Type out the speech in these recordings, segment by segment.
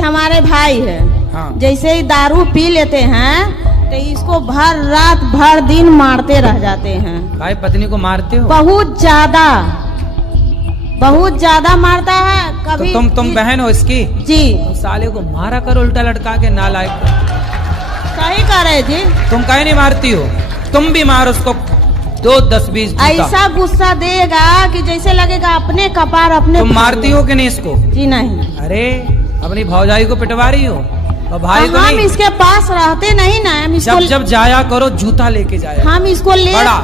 हमारे भाई है। हाँ। जैसे ही दारू पी लेते हैं तो इसको भर रात भर दिन मारते रह जाते हैं। भाई पत्नी को मारते हो? बहुत ज्यादा मारता है। कभी तो तुम बहन हो इसकी? जी। तुम साले को मारा करो उल्टा लटका के, नालायक। सही करे जी। तुम काहे नहीं मारती हो? तुम भी मारो उसको 2 10 20 ऐसा गुस्सा देगा कि जैसे लगेगा अपने कपार अपने। तुम मारती हो कि नहीं इसको? जी नहीं। अरे अपनी भौजाई को पिटवा रही हो और भाई को हम नहीं? इसके पास रहते नहीं ना, हम इसको जब जाया करो जूता लेके जाया। हम इसको ले बड़ा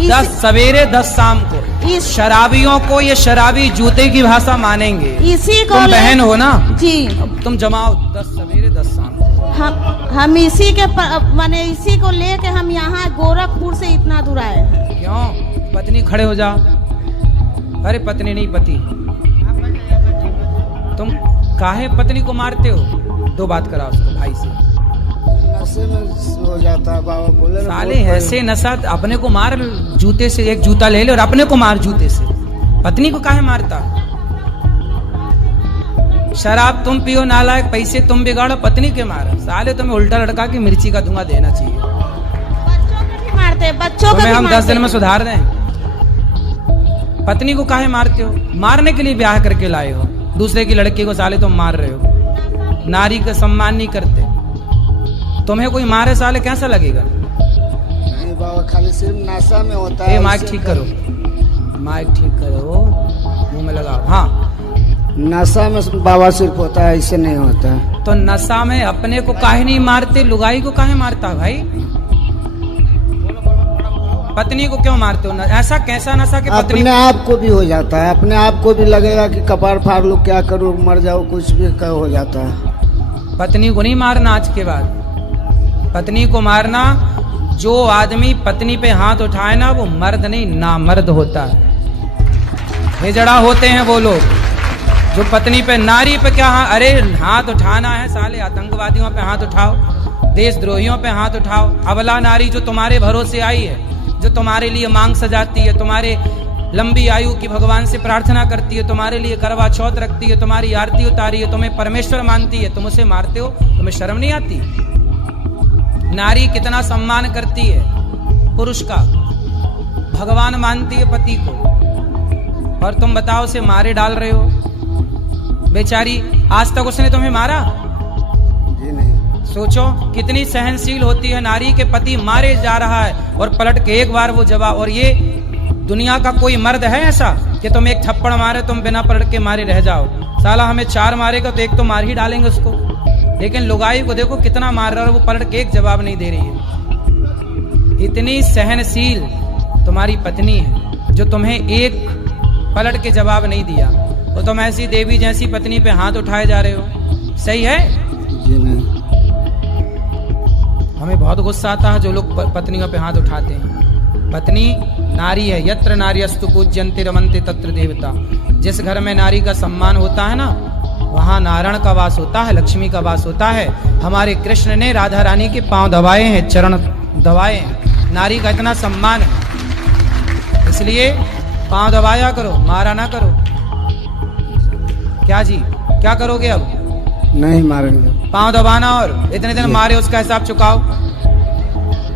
10 सवेरे 10 शाम को। शराबियों को ये शराबी जूते की भाषा मानेंगे। इसी को तुम बहन हो ना जी। तुम जमाओ 10 सवेरे 10 शाम को। हम इसी के माने इसी को लेके हम यहाँ गोरखपुर से इतना दूर आए हैं। क्यों? पत्नी खड़े हो जाओ। अरे पत्नी नहीं पति। तुम काहे पत्नी को मारते हो? 2 बात कराओ उसको भाई से। नशे में हो जाता है बाबा बोले। साले ऐसे नशा, अपने को मार जूते से, एक जूता ले ले और अपने को मार जूते से। पत्नी को काहे मारता? शराब तुम पियो नालायक, पैसे तुम बिगाड़ो, पत्नी के मारो। साले तुम्हें उल्टा लटका के मिर्ची का धुआं देना चाहिए। बच्चों को भी मारते, बच्चों को भी हम 10 मारते। दिन में सुधार दें। पत्नी को काहे मारते हो? मारने के लिए ब्याह करके लाए हो। दूसरे की लड़की को साले तुम मार रहे हो। नारी का सम्मान नहीं करते। तुम्हें कोई मारे साले कैसा लगेगा? नहीं बाबा, खाली सिर्फ नशा में होता है। माइक ठीक करो, माइक ठीक करो, मुंह में लगाओ। हाँ, नशा में बाबा सिर्फ होता है, इससे नहीं होता है। तो नशा में अपने को काहे नहीं मारते? लुगाई को काहे मारता भाई? पत्नी को क्यों मारते हो? ऐसा कैसा नशा कि पत्नी अपने आप को भी हो जाता है। अपने आप को भी लगेगा कि कपार फाड़ लो, क्या करूँ, मर जाओ, कुछ भी हो जाता है। पत्नी को नहीं मारना आज के बाद। पत्नी को मारना, जो आदमी पत्नी पे हाथ उठाए ना वो मर्द नहीं नामर्द होता है। हिजड़ा होते हैं वो लोग जो पत्नी पे, नारी पे क्या अरे हाथ उठाना है साले, आतंकवादियों पे हाथ उठाओ, देशद्रोहियों पे हाथ उठाओ। अबला नारी जो तुम्हारे भरोसे आई है, जो तुम्हारे लिए मांग सजाती है, तुम्हारे लंबी आयु की भगवान से प्रार्थना करती है, तुम्हारे लिए करवा चौथ रखती है, तुम्हारी आरती उतारी है, तुम्हें परमेश्वर मानती है, तुम उसे मारते हो? तुम्हें शर्म नहीं आती? नारी कितना सम्मान करती है पुरुष का, भगवान मानती है पति को, और तुम बताओ उसे मारे डाल रहे हो। बेचारी, आज तक उसने तुम्हें मारा? जी नहीं। सोचो कितनी सहनशील होती है नारी के पति मारे जा रहा है और पलट के एक बार वो जवाब। और ये दुनिया का कोई मर्द है ऐसा कि तुम एक थप्पड़ मारे तुम बिना पलट के मारे रह जाओ? साला हमें 4 मारेगा तो एक तो मार ही डालेंगे उसको। लेकिन लुगाई को देखो कितना मार रहा है, वो पलट के एक जवाब नहीं दे रही है। इतनी सहनशील तुम्हारी पत्नी है जो तुम्हें एक पलट के जवाब नहीं दिया, वो तुम ऐसी देवी जैसी पत्नी पे हाथ उठाए जा रहे हो। सही है? जी नहीं। हमें बहुत गुस्सा आता है जो लोग पत्नियों पे हाथ उठाते हैं। पत्नी नारी है, यत्र नार्यस्तु पूज्यन्ते रमन्ते तत्र देवता। जिस घर में नारी का सम्मान होता है ना, वहाँ नारायण का वास होता है, लक्ष्मी का वास होता है। हमारे कृष्ण ने राधा रानी के पांव दबाए हैं, चरण दबाए हैं। नारी का इतना सम्मान है, इसलिए पांव दबाया करो, मारा ना करो। क्या जी, क्या करोगे अब? नहीं मारेंगे। पांव दबाना, और इतने दिन मारे उसका हिसाब चुकाओ।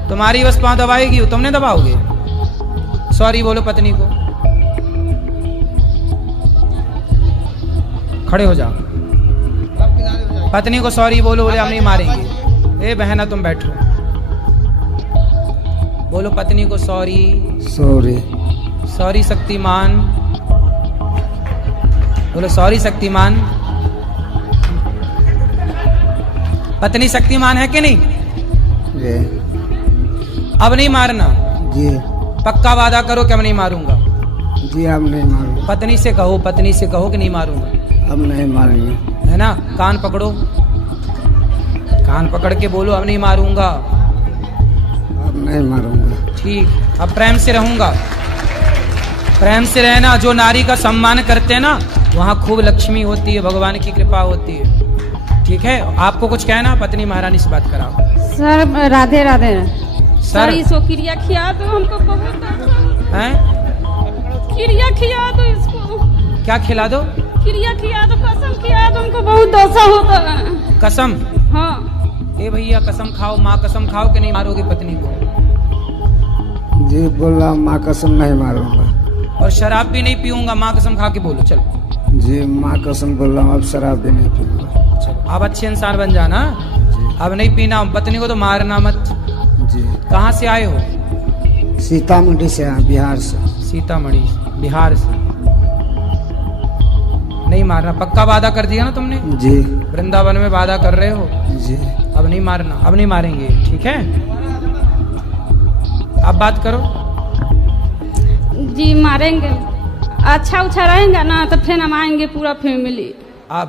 तुम्हारी बस पांव दबाएगी, तुमने दबाओगे? सॉरी बोलो पत्नी को, खड़े हो जाओ। पत्नी को सॉरी बोलो, बोले हम नहीं मारेंगे। ए बहना तुम बैठो, बोलो पत्नी को सॉरी। सॉरी। सॉरी शक्तिमान, बोलो सॉरी शक्तिमान। पत्नी शक्तिमान है कि नहीं? जी। अब नहीं मारना। जी। पक्का वादा करो कि अब नहीं मारूंगा। जी अब नहीं मारूंगा। पत्नी से कहो, पत्नी से कहो कि नहीं मारूंगा। अब नहीं मारेंगे, है ना? कान पकड़ो, कान पकड़ के बोलो अब नहीं मारूंगा। अब नहीं मारूंगा। ठीक, अब प्रेम से रहूंगा। प्रेम से रहना। जो नारी का सम्मान करते हैं ना, वहाँ खूब लक्ष्मी होती है, भगवान की कृपा होती है। ठीक है? आपको कुछ कहना? पत्नी महारानी से बात कराओ। सर राधे राधे। सर इसको क्रिया खिया दो, हमको बहुत हैं? क्रिया खिया दो इसको। क्या खिला दो? क्रिया खिया दो, कसम खिया दो, ऐसा होता है। कसम। हाँ ए भैया कसम खाओ, माँ कसम खाओ कि नहीं मारोगे पत्नी को? जी बोल रहा हूँ, माँ कसम नहीं मारूंगा। और शराब भी नहीं पीऊंगा, माँ कसम खा के बोलो। चलो जी माँ कसम बोल रहा हूँ, अब शराब भी नहीं पीऊंगा। चलो, अब अच्छे इंसान बन जाना। अब नहीं पीना, पत्नी को तो मारना मत। जी। कहाँ से आए हो? सीतामढ़ी से हैं, बिहार से। सीतामढ़ी बिहार से। नहीं मारना, पक्का वादा कर दिया ना तुमने? जी। वृंदावन में वादा कर रहे हो? जी। अब नहीं मारना, अब नहीं मारेंगे, ठीक है? आप बात करो। जी मारेंगे, अच्छा उछा रहेगा ना तो फिर हम आएंगे पूरा फैमिली।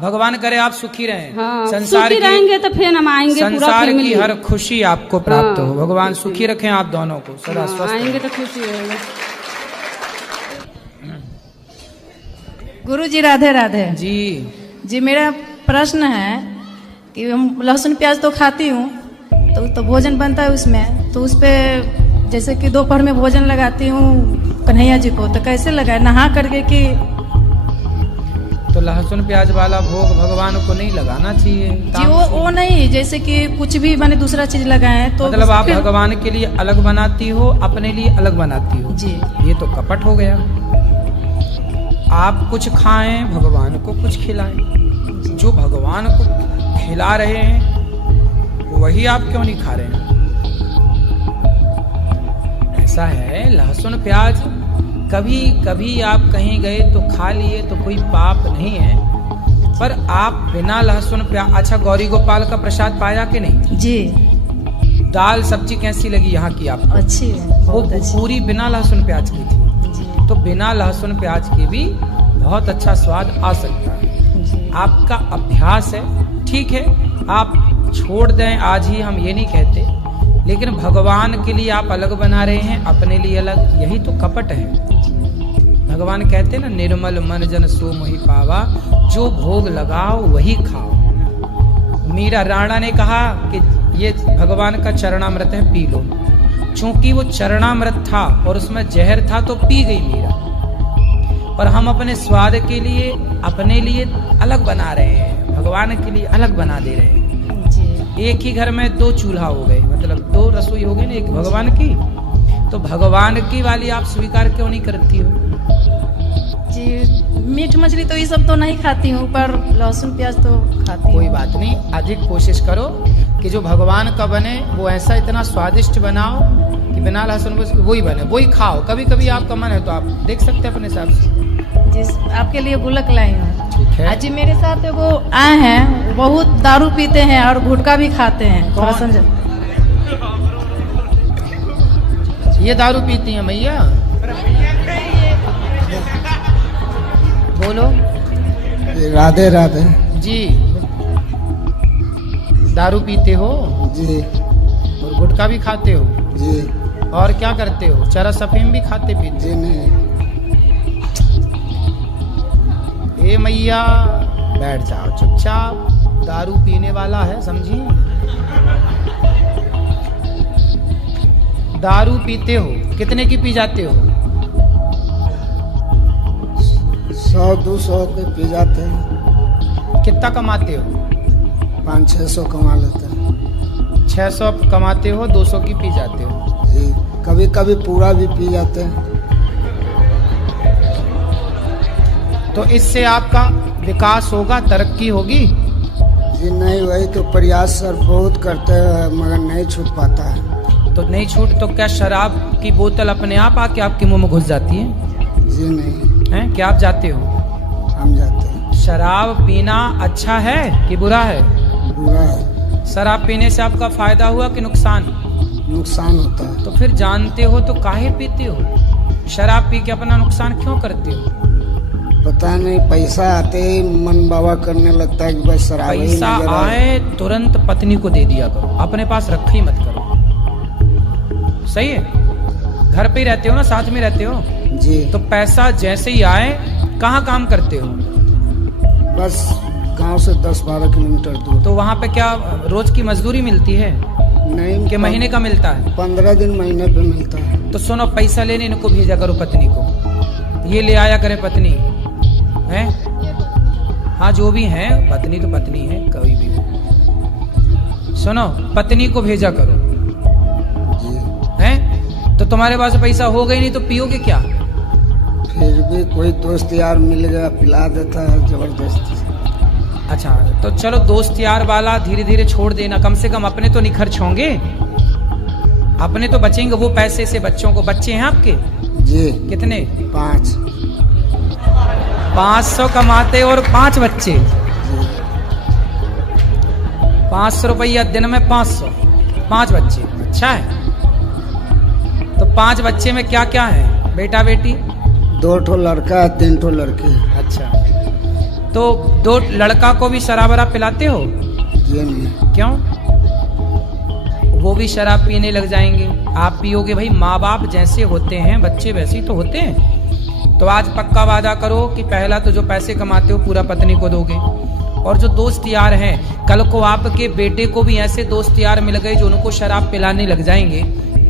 भगवान करे आप सुखी रहें। हाँ, संसार सुखी रहेंगे तो फिर हम आएंगे पूरा संसार की फैमिली। हर खुशी आपको प्राप्त हाँ। हो। भगवान सुखी रखें आप दोनों को, सदा हाँ, स्वस्थ आएंगे रहें। तो खुशी होगा। गुरु जी राधे राधे। जी जी मेरा प्रश्न है कि हम लहसुन प्याज तो खाती हूँ, तो भोजन बनता है उसमें, तो उस पे जैसे कि दोपहर में भोजन लगाती हूँ कन्हैया जी को, तो कैसे लगाए, नहा करके कि? तो लहसुन प्याज वाला भोग भगवान को नहीं लगाना चाहिए। जी वो नहीं, जैसे कि कुछ भी मैंने दूसरा चीज लगाए तो मतलब आप फिर- भगवान के लिए अलग बनाती हो, अपने लिए अलग बनाती हो। जी। ये तो कपट हो गया। आप कुछ खाएं, भगवान को कुछ खिलाएं। जो भगवान को खिला रहे हैं वही आप क्यों नहीं खा रहे हैं? ऐसा है, लहसुन प्याज कभी कभी आप कहीं गए तो खा लिए तो कोई पाप नहीं है, पर आप बिना लहसुन प्याज। अच्छा, गौरी गोपाल का प्रसाद पाया कि नहीं? जी दाल सब्जी कैसी लगी यहाँ की आपको? अच्छी है, वो बहुत अच्छी। पूरी बिना लहसुन प्याज की थी। जी तो बिना लहसुन प्याज के भी बहुत अच्छा स्वाद आ सकता है। जी आपका अभ्यास है, ठीक है, आप छोड़ दें आज ही, हम ये नहीं कहते, लेकिन भगवान के लिए आप अलग बना रहे हैं, अपने लिए अलग, यही तो कपट है। भगवान कहते हैं ना, निर्मल मन जन सो मोहि पावा, जो भोग लगाओ वही खाओ। मीरा राणा ने कहा कि ये भगवान का चरणामृत है, पी लो। चूंकि वो चरणामृत था और उसमें जहर था तो पी गई मीरा। और हम अपने स्वाद के लिए अपने लिए अलग बना रहे हैं, भगवान के लिए अलग बना दे रहे हैं। जी एक ही घर में दो चूल्हा हो गए, मतलब दो रसोई हो गई ना, एक भगवान की। तो भगवान की वाली आप स्वीकार क्यों नहीं करती हो? जी मीट मछली तो ये सब तो नहीं खाती हूँ, पर लहसुन प्याज तो खाती हूँ। कोई बात नहीं, अधिक कोशिश करो कि जो भगवान का बने वो ऐसा इतना स्वादिष्ट बनाओ कि बिना लहसुन वही बने, वही खाओ। कभी कभी आपका मन है तो आप देख सकते हैं अपने हिसाब से। जी आपके लिए गुलक लाई हूँ। ठीक है। आज जी मेरे साथ वो आए हैं, वो बहुत दारू पीते हैं और गुटखा भी खाते हैं। थोड़ा कौन? समझ। ये दारू पीती हैं मैया? बोलो राधे राधे। जी। दारू पीते हो जी। और गुटखा भी खाते हो? जी। और क्या करते हो? चरस अफीम भी खाते पीते? जी नहीं। ए मैया बैठ जाओ चुपचाप, दारू पीने वाला है, समझी? दारू पीते हो, कितने की पी जाते हो? 100-200 के पी जाते हैं। कितना कमाते हो? 500-600 कमा लेते हैं। 600 कमाते हो, 200 की पी जाते हो? जी। कभी कभी पूरा भी पी जाते हैं। तो इससे आपका विकास होगा, तरक्की होगी? जी नहीं, वही तो प्रयास सर बहुत करते हैं मगर नहीं छूट पाता है। तो नहीं छूट तो क्या शराब की बोतल अपने आप आके आपके मुंह में घुस जाती है? जी नहीं। हैं? क्या आप जाते हो? हम जाते हैं। शराब पीना अच्छा है कि बुरा है? बुरा है। शराब पीने से आपका फायदा हुआ कि नुकसान? नुकसान होता है। तो फिर जानते हो तो काहे पीते हो? शराब पी के अपना नुकसान क्यों करते हो? पता नहीं, पैसा आते ही मन बाबा करने लगता है कि बस शराब ही पैसा नजर आए। आए तुरंत पत्नी को दे दिया करो, अपने पास रख ही मत करो। सही है? घर पे ही रहते हो ना, साथ में रहते हो? जी। तो पैसा जैसे ही आए, कहाँ काम करते हो? बस गांव से 10-12 किलोमीटर दूर। तो वहाँ पे क्या रोज की मजदूरी मिलती है नहीं कि महीने का मिलता है? 15 दिन महीने पे मिलता है। तो सुनो, पैसा लेने इनको भेजा करो पत्नी को, ये ले आया करे पत्नी है। हाँ जो भी है, पत्नी तो पत्नी है, कोई भी हो। सुनो, पत्नी को भेजा करो, जी। हैं? तो तुम्हारे पास पैसा होगा ही नहीं तो पियोगे क्या? फिर भी कोई दोस्त यार मिल गया, पिला देता है जबरदस्ती। अच्छा, तो चलो दोस्त यार वाला धीरे धीरे छोड़ देना, कम से कम अपने तो नहीं खर्च होंगे, अपने तो बचेंगे वो पैसे से। बच्चों को, बच्चे हैं आपके? जी। कितने? 5। 500 कमाते और 5 बच्चे, जी। 500 रुपया दिन में 500, 5 बच्चे, अच्छा है। तो 5 बच्चे में क्या क्या है? बेटा बेटी? 2 ठो लड़का है, 3 ठो लड़की। अच्छा, तो 2 लड़का को भी शराब वराब पिलाते हो? जी नहीं। क्यों? वो भी शराब पीने लग जाएंगे, आप पियोगे। भाई माँ बाप जैसे होते हैं बच्चे वैसे ही तो होते हैं। तो आज पक्का वादा करो कि पहला तो जो पैसे कमाते हो पूरा पत्नी को दोगे, और जो दोस्त यार हैं, कल को आपके बेटे को भी ऐसे दोस्त यार मिल गए जो उनको शराब पिलाने लग जाएंगे,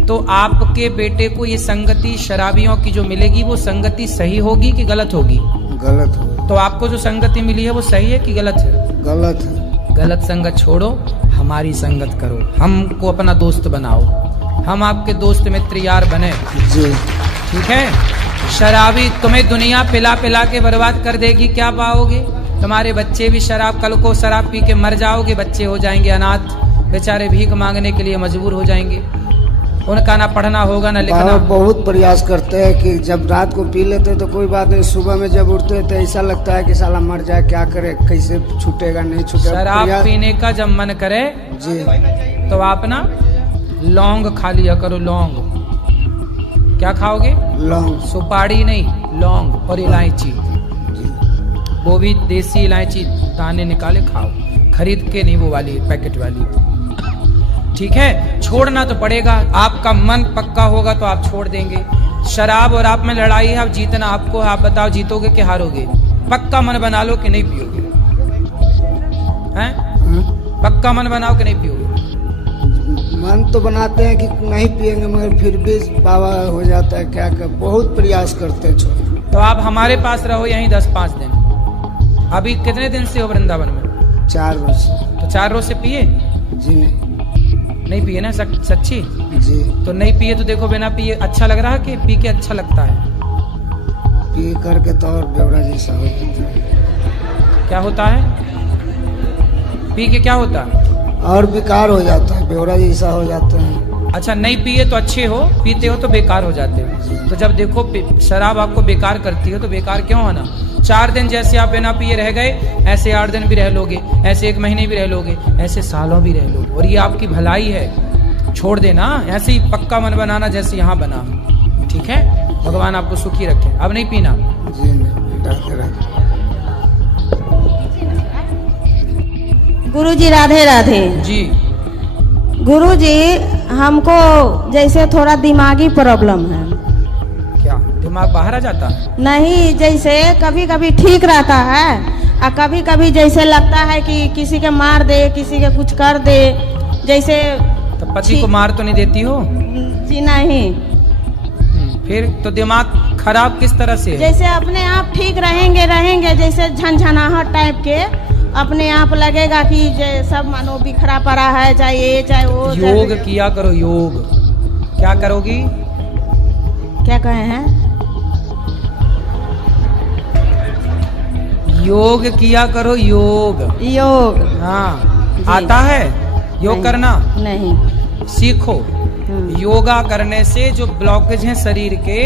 तो आपके बेटे को ये संगति शराबियों की जो मिलेगी वो संगति सही होगी कि गलत होगी? गलत हो। तो आपको जो संगति मिली है वो सही है कि गलत है? गलत है। गलत संगत छोड़ो, हमारी संगत करो, हमको अपना दोस्त बनाओ, हम आपके दोस्त मित्र यार बने। जी। ठीक है? शराबी तुम्हें दुनिया पिला पिला के बर्बाद कर देगी, क्या पाओगे? तुम्हारे बच्चे भी शराब, कल को शराब पी के मर जाओगे, बच्चे हो जाएंगे अनाथ, बेचारे भीख मांगने के लिए मजबूर हो जाएंगे, उनका ना पढ़ना होगा ना लिखना। बहुत प्रयास करते हैं कि जब रात को पी लेते तो कोई बात नहीं, सुबह में जब उठते तो ऐसा लगता है कि साला मर जाए, क्या करे, कैसे छूटेगा नहीं छूटेगा। शराब पीने का जब मन करे जी तो आप ना लौंग खा लिया करो। लौंग क्या खाओगे? लौंग। सुपारी नहीं, लौंग और इलायची, वो भी देसी इलायची, दाने निकाले खाओ, खरीद के नहीं, वो वाली पैकेट वाली। ठीक है? छोड़ना तो पड़ेगा, आपका मन पक्का होगा तो आप छोड़ देंगे। शराब और आप में लड़ाई है, अब जीतना आपको है, आप बताओ जीतोगे कि हारोगे? पक्का मन बना लो कि नहीं पियोगे, हैं? पक्का मन बनाओ कि नहीं पियोगे? मन तो बनाते हैं कि नहीं पिएंगे, मगर फिर भी बाबा हो जाता है, क्या कर, बहुत प्रयास करते हैं छोड़। तो आप हमारे पास रहो यहीं 10-5 दिन। अभी कितने दिन से हो वृंदावन में? 4 रोज। तो 4 रोज से पिए? जी नहीं पिए ना? सच्ची? जी। तो नहीं पिए तो देखो, बिना पिए अच्छा लग रहा है कि पी के अच्छा लगता है? पी करके तो और बेवड़ा जैसा हो जाता है। क्या होता है? पी के क्या होता है? और बेकार हो जाता है, बेवड़ा जैसा हो जाता है। अच्छा, नहीं पिए तो अच्छे हो, पीते हो तो बेकार हो जाते हो। तो जब देखो शराब आपको बेकार करती है तो बेकार क्यों होना? 4 दिन जैसे आप बिना पिए रह गए, ऐसे 8 दिन भी रह लोगे, ऐसे 1 महीने भी रह लोगे, ऐसे सालों भी रह लोगे, और ये आपकी भलाई है। छोड़ देना, ऐसे ही पक्का मन बनाना जैसे यहाँ बना। ठीक है? भगवान आपको सुखी रखे। अब नहीं पीना। जी नहीं, राधे राधे। गुरुजी राधे राधे। जी। गुरुजी, हमको जैसे थोड़ा दिमागी प्रॉब्लम है। क्या दिमाग बाहर आ जाता है? नहीं, जैसे कभी कभी ठीक रहता है और कभी कभी जैसे लगता है कि किसी के मार दे, किसी के कुछ कर दे, जैसे। तो पति को मार तो नहीं देती हो? जी नहीं। फिर तो दिमाग खराब किस तरह से है? जैसे अपने आप ठीक रहेंगे, जैसे झनझनाहट टाइप के अपने आप लगेगा कि सब मानो बिखरा पड़ा है, चाहे ये चाहे वो। योग किया करो, योग। क्या करोगी? क्या कहे हैं? योग किया करो, योग। योग? हाँ, आता है योग नहीं, करना? नहीं। सीखो। योगा करने से जो ब्लॉकेज हैं शरीर के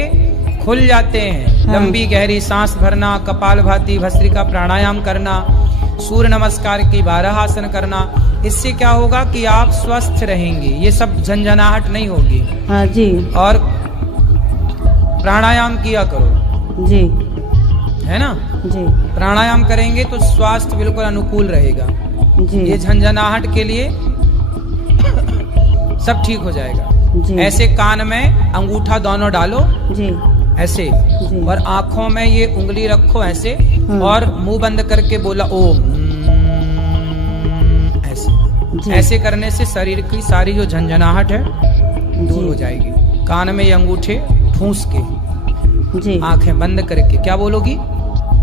खुल जाते हैं। हाँ। लंबी गहरी सांस भरना, कपालभाति भस्त्रिका प्राणायाम करना, सूर्य नमस्कार की 12 आसन करना, इससे क्या होगा कि आप स्वस्थ रहेंगे, ये सब झंझनाहट नहीं होगी। हाँ जी। और प्राणायाम किया करो, जी। है ना? जी। प्राणायाम करेंगे तो स्वास्थ्य बिल्कुल अनुकूल रहेगा। जी। ये झंझनाहट के लिए सब ठीक हो जाएगा। जी। ऐसे कान में अंगूठा दोनों डालो, जी। ऐसे, जी। और आंखों में ये उंगली रखो ऐसे, और मुंह बंद करके बोला ओम, ऐसे। जी। ऐसे करने से शरीर की सारी जो झंझनाहट है दूर जी। हो जाएगी। कान में ये अंगूठे ठूस के, जी। आंखें बंद करके क्या बोलोगी?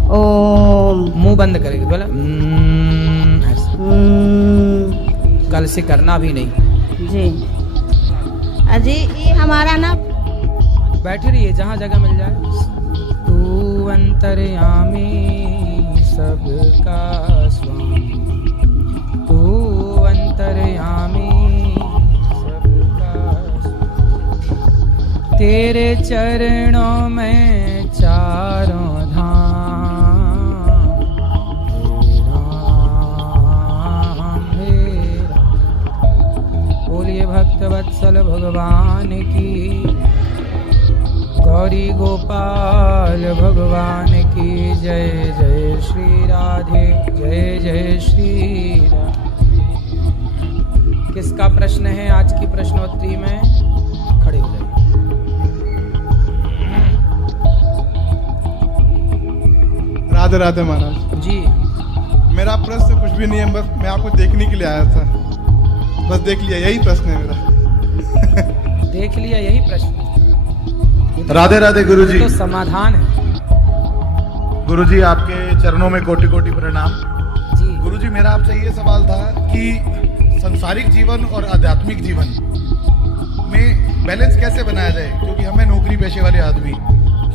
ओम मुंह बंद करेगी, बोला ऐसा। कल से करना भी नहीं। जी अजी ये हमारा ना बैठी रहिए जहाँ जगह मिल जाए। तू अंतर्यामी सबका स्वामी, तू अंतर्यामी सबका स्वामी। तेरे चरणों में चारों धाम, मेरा बोलिए भक्त वत्सल भगवान की, गौरी गोपाल भगवान की जय। जय श्री राधे, जय जय श्री राधे। किसका प्रश्न है आज की प्रश्नोत्तरी में? खड़े हो जाइए। राधे राधे महाराज जी। मेरा प्रश्न कुछ भी नहीं है, बस मैं आपको देखने के लिए आया था, बस देख लिया, यही प्रश्न है मेरा। देख लिया, यही प्रश्न। राधे राधे गुरुजी। तो समाधान है। गुरुजी आपके चरणों में कोटि कोटि प्रणाम। जी गुरुजी, मेरा आपसे ये सवाल था कि संसारिक जीवन और आध्यात्मिक जीवन में बैलेंस कैसे बनाया जाए, क्योंकि हमें नौकरी पेशे वाले आदमी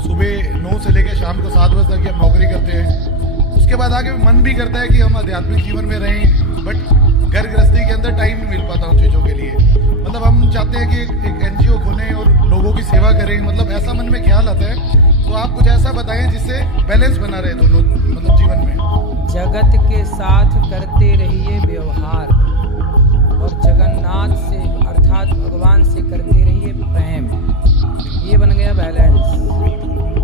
सुबह 9 से लेकर शाम को 7 बजे तक हम नौकरी करते हैं, उसके बाद आगे मन भी करता है कि हम आध्यात्मिक जीवन में रहें, बट घर गृहस्थी के अंदर टाइम नहीं मिल पाता उन चीज़ों के लिए। मतलब हम चाहते हैं कि एक NGO खोलें और लोगों की सेवा करें, मतलब ऐसा मन में ख्याल आता है। तो आप कुछ ऐसा बताएं जिससे बैलेंस बना रहे दोनों मतलब जीवन में। जगत के साथ करते रहिए व्यवहार, और जगन्नाथ से अर्थात भगवान से करते रहिए प्रेम। ये बन गया बैलेंस।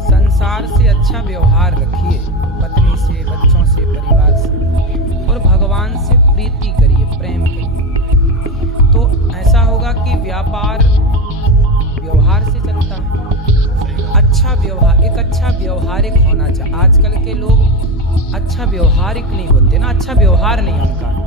संसार से अच्छा व्यवहार रखिए, पत्नी से, बच्चों से, परिवार से, और भगवान से प्रीति करिए, प्रेम करिए। तो ऐसा होगा कि व्यापार व्यवहार से चलता है। अच्छा व्यवहार, एक अच्छा व्यवहारिक होना चाहिए। आजकल के लोग अच्छा व्यवहारिक नहीं होते ना, अच्छा व्यवहार नहीं उनका।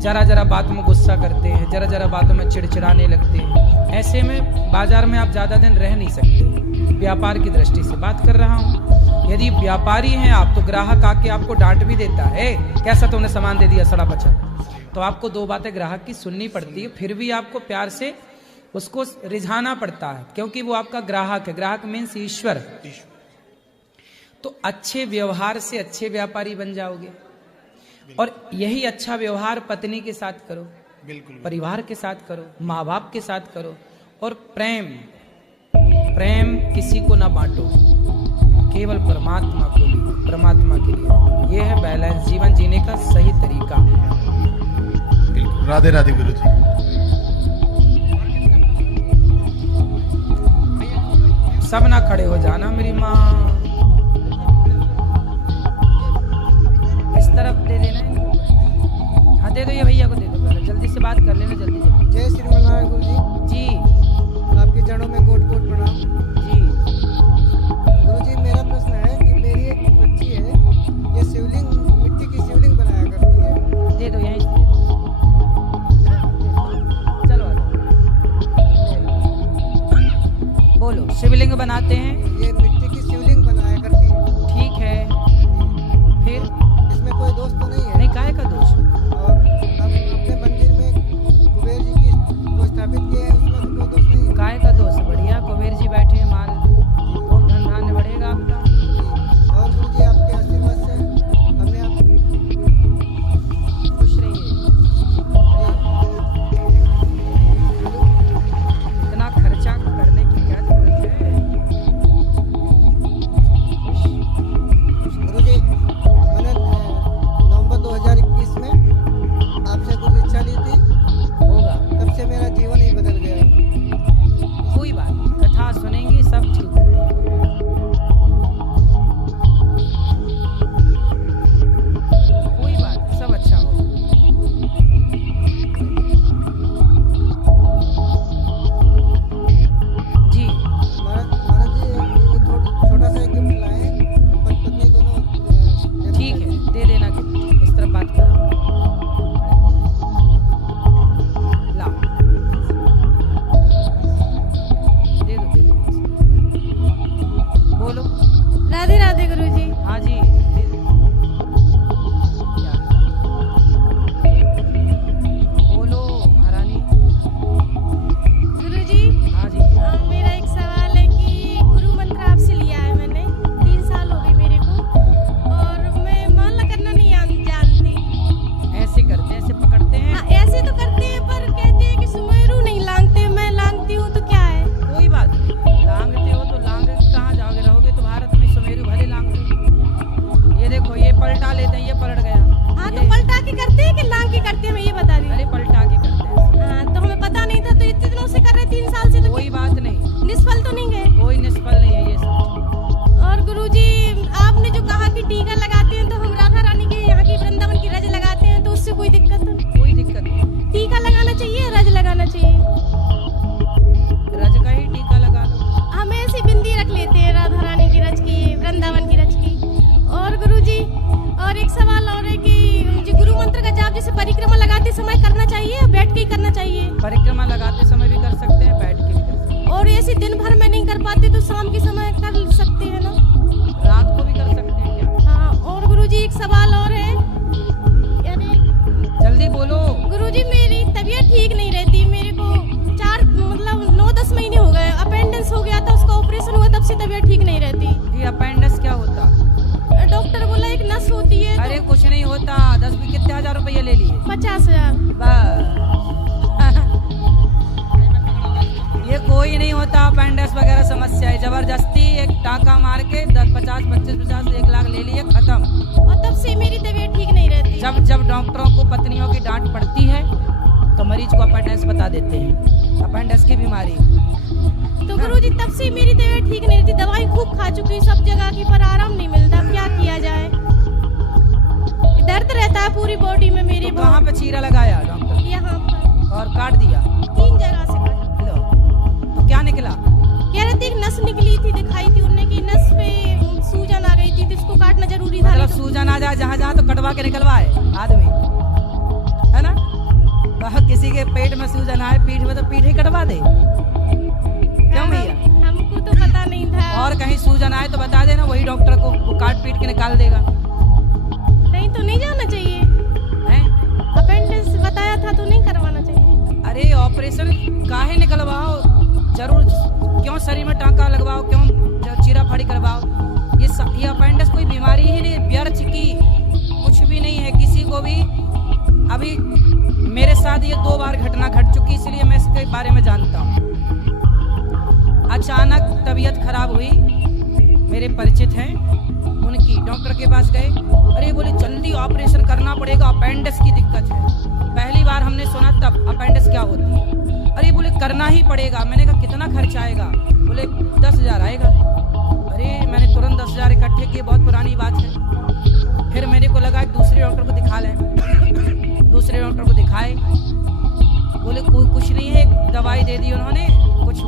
जरा जरा बात में गुस्सा करते हैं, जरा जरा बातों में चिड़चिड़ाने लगते हैं। ऐसे में बाजार में आप ज़्यादा दिन रह नहीं सकते। व्यापार की दृष्टि से बात कर रहा हूँ। यदि व्यापारी हैं आप, तो ग्राहक आके आपको डांट भी देता है, कैसा तुमने सामान दे दिया सड़ा पचा। तो आपको 2 बातें ग्राहक की सुननी पड़ती है, फिर भी आपको प्यार से उसको रिझाना पड़ता है, क्योंकि वो आपका ग्राहक है। ग्राहक मीन्स ईश्वर। तो अच्छे व्यवहार से अच्छे व्यापारी बन जाओगे। और यही अच्छा व्यवहार पत्नी के साथ करो, बिल्कुल परिवार के साथ करो, माँ बाप के साथ करो। और प्रेम, प्रेम किसी को ना बांटो, केवल परमात्मा को लिए, परमात्मा के लिए। ये है बैलेंस, जीवन जीने का सही तरीका। बिल्कुल। राधे राधे गुरुजी। सब ना खड़े हो जाना मेरी माँ। इस तरफ दे देना है। हाँ दे दो, ये भैया को दे दो, जल्दी से बात कर लेना, जल्दी जल्दी। जय श्री नारायण गुरु जी। जी आपके चरणों में कोट कोट प्रणाम। जी। गुरु जी, मेरा प्रश्न है कि मेरी एक बच्ची है, ये शिवलिंग, मिट्टी की शिवलिंग बनाया करती है। दे दो, यहीं से दे दो। चलो आ जाओ। बोलो। शिवलिंग बनाते हैं। ये मिट्टी की शिवलिंग बनाया करती है। ठीक है, फिर इसमें कोई दोष 3 साल से तो कोई बात नहीं, निष्फल तो नहीं गए। कोई निष्फल नहीं है ये सब। और गुरुजी आपने जो कहा कि टीका लगाते हैं तो हम राधा रानी के यहाँ की वृंदावन की रज लगाते हैं, तो उससे कोई दिक्कत तो नहीं? कोई दिक्कत नहीं, टीका लगाना चाहिए, रज लगाना चाहिए। रज का ही टीका लगा लो। हम ऐसी बिंदी रख लेते हैं राधा रानी की रज की, वृंदावन की रज की। और गुरुजी और एक सवाल और है कि जो गुरु मंत्र का जाप जैसे परिक्रमा लगाते समय करना चाहिए या बैठ के ही करना चाहिए? परिक्रमा लगाते समय भी कर सकते हैं, बैठ के भी कर सकते हैं। और ऐसे दिन भर में नहीं कर पाते तो शाम के समय कर सकते हैं ना? रात को भी कर सकते हैं क्या? हाँ। और गुरुजी एक सवाल और है, अरे जल्दी बोलो। गुरुजी मेरी तबीयत ठीक नहीं रहती, मेरे को 9-10 महीने हो गए, अपेंडिक्स हो गया था, उसका ऑपरेशन हुआ, तब से तबीयत ठीक नहीं रहती। ये अपेंडिक्स क्या होता? डॉक्टर बोला एक नस होती है। अरे कुछ नहीं होता, 10 भी कितने हजार रुपये ले लिए? 50,000। बस ये कोई नहीं होता अपेंडिक्स वगैरह समस्या है, जबरदस्ती एक टाका मार के 10, 50, 25, 50 1 लाख ले लिए, खत्म। और तब से मेरी तबीयत ठीक नहीं रहती। जब डॉक्टरों को पत्नियों की डांट पड़ती है तो मरीज को अपेंडिक्स बता देते हैं, अपेंडिक्स की बीमारी। तो गुरुजी तब से मेरी तबीयत ठीक नहीं रहती, दवाई खूब खा चुकी सब जगह की, पर आराम नहीं मिलता, क्या किया जाए? दर्द रहता है पूरी बॉडी में मेरी। तो कहाँ पे चीरा लगाया डॉक्टर? यहाँ पर। और काट दिया? 3 जगह से काट। लो, तो क्या निकला? कह रहे थे एक नस निकली थी, दिखाई थी उन्हें कि नस पे सूजन आ गई थी, तो इसको काटना जरूरी था। मतलब सूजन आ जाए जहाँ जहाँ तो कटवा के निकलवाए आदमी, है ना? वह किसी के पेट में सूजन आए, पीठ में तो पीठ ही कटवा दे, क्यों भैया? हमको तो पता नहीं था। और कहीं सूजन आए तो बता देना, वही डॉक्टर को, वो काट पीट के निकाल देगा। नहीं तो नहीं जाना चाहिए, हैं? अपेंडिक्स बताया था तो नहीं करवाना चाहिए। अरे ऑपरेशन काहे निकलवाओ, जरूर क्यों शरीर में टांका लगवाओ, क्यों चीरा फाड़ी करवाओ? ये अपेंडिक्स कोई बीमारी ही नहीं, व्यर्थ की कुछ भी नहीं है किसी को भी। अभी मेरे साथ ये 2 बार घटना घट चुकी, इसलिए मैं इसके बारे में जानता हूँ। अचानक तबीयत खराब हुई, मेरे परिचित हैं, उनकी डॉक्टर के पास गए, अरे बोले जल्दी ऑपरेशन करना पड़ेगा, अपेंडिक्स की दिक्कत है। पहली बार हमने सुना तब अपेंडिक्स क्या होती है। अरे बोले करना ही पड़ेगा। मैंने कहा कितना खर्च आएगा? बोले 10,000 आएगा। अरे मैंने तुरंत 10,000 इकट्ठे किए, बहुत पुरानी बात है। फिर मेरे को लगा दूसरे डॉक्टर को दिखा लें। दूसरे डॉक्टर को दिखाए, बोले कोई कुछ नहीं है, एक दवाई दे दी उन्होंने, कुछ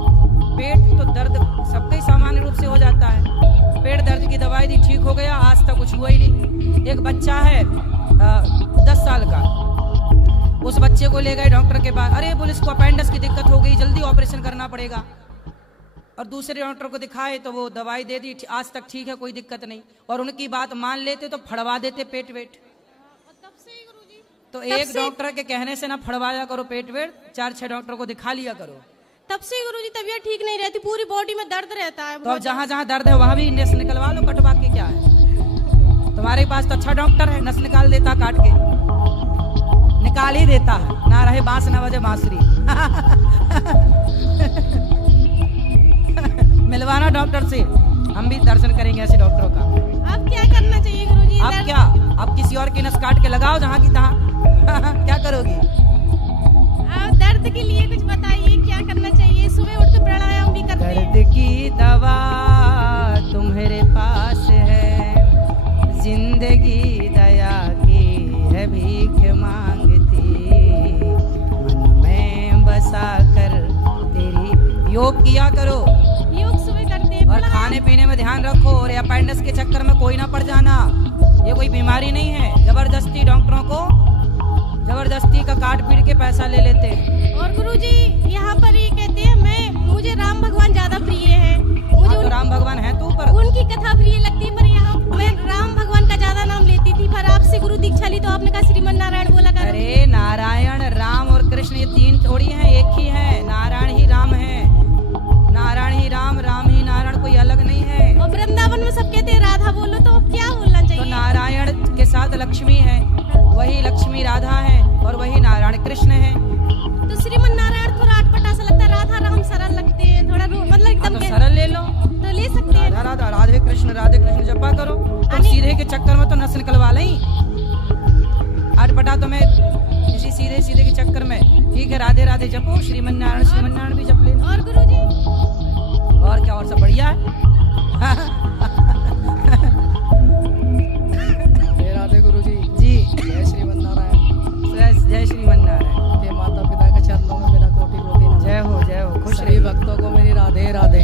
पेट तो दर्द सबके सामान्य रूप से हो जाता है, पेट दर्द की दवाई दी, ठीक हो गया, आज तक कुछ हुआ ही नहीं। एक बच्चा है 10 साल का, उस बच्चे को ले गए डॉक्टर के पास, अरे बोले इसको अपेंडिक्स की दिक्कत हो गई, जल्दी ऑपरेशन करना पड़ेगा। और दूसरे डॉक्टर को दिखाए तो वो दवाई दे दी, आज तक ठीक है, कोई दिक्कत नहीं। और उनकी बात मान लेते तो फड़वा देते पेट वेट। तो एक डॉक्टर के कहने से ना फड़वाया करो पेट वेट, 4-6 डॉक्टर को दिखा लिया करो। तब से गुरुजी तबीयत ठीक नहीं रहती, पूरी बॉडी में दर्द रहता है। तो जहाँ जहाँ दर्द है वहाँ भी नस निकलवा लो, कटवा के, क्या है? तुम्हारे पास तो अच्छा डॉक्टर है, नस निकाल देता, काट के निकाल ही देता है, ना रहे बांस ना बजे बांसुरी। मिलवाना डॉक्टर से, हम भी दर्शन करेंगे ऐसे डॉक्टरों का। अब क्या करना चाहिए गुरुजी? अब क्या, अब किसी और की नस काट के लगाओ जहाँ की तहाँ। क्या करोगी? आप दर्द के लिए कुछ बताइए, क्या करना चाहिए? सुबह उठ के प्राणायाम भी करते हैं। दर्द की दवा तुम्हारे पास है, जिंदगी दया की है, भीख मांगती मन में बसा कर तेरी। योग किया करो, योग सुबह करते हैं, और खाने पीने में ध्यान रखो, और अपेंडिक्स के चक्कर में कोई ना पड़ जाना, ये कोई बीमारी नहीं है। जबरदस्ती डॉक्टरों को जबरदस्ती का काट पीट के पैसा ले लेते हैं। और गुरुजी यहाँ पर ये कहते हैं, मुझे राम भगवान ज्यादा प्रिय है, मुझे तो राम भगवान है तू, पर उनकी कथा प्रिय लगती है, पर यहाँ मैं राम भगवान का ज्यादा नाम लेती थी, पर आपसे गुरु दीक्षा ली तो आपने कहा श्रीमन नारायण बोला करो। अरे नारायण, राम और कृष्ण ये 3 थोड़ी हैं, एक ही है। नारायण ही राम है, नारायण ही राम, राम ही नारायण, कोई अलग नहीं है। और वृंदावन में सब कहते हैं राधा बोलो, तो क्या बोलना चाहिए? तो नारायण के साथ लक्ष्मी है, वही लक्ष्मी राधा है, और वही नारायण कृष्ण है। तो श्रीमन नारायण थोड़ा अटपटा सा लगता है, राधा राम सरल लगते हैं, थोड़ा मतलब एकदम तो सरल ले लो, तो ले सकते हैं। राधा राधे कृष्ण जपा करो। तुम सीधे के चक्कर में तो नस निकलवा ली, अटपटा तुम्हें किसी सीधे सीधे के चक्कर में। ठीक है, राधे राधे जपो, श्रीमन्नारायण भी जप लेना। और गुरुजी और क्या, और सब बढ़िया है। राधे राधे गुरुजी। जी, जय श्रीमन्नारायण। जय श्रीमन्नारायण। के माता पिता के चरणों में मेरा कोटि कोटि नमन। जय हो, खुश सभी रहिए। भक्तों को मेरी राधे राधे।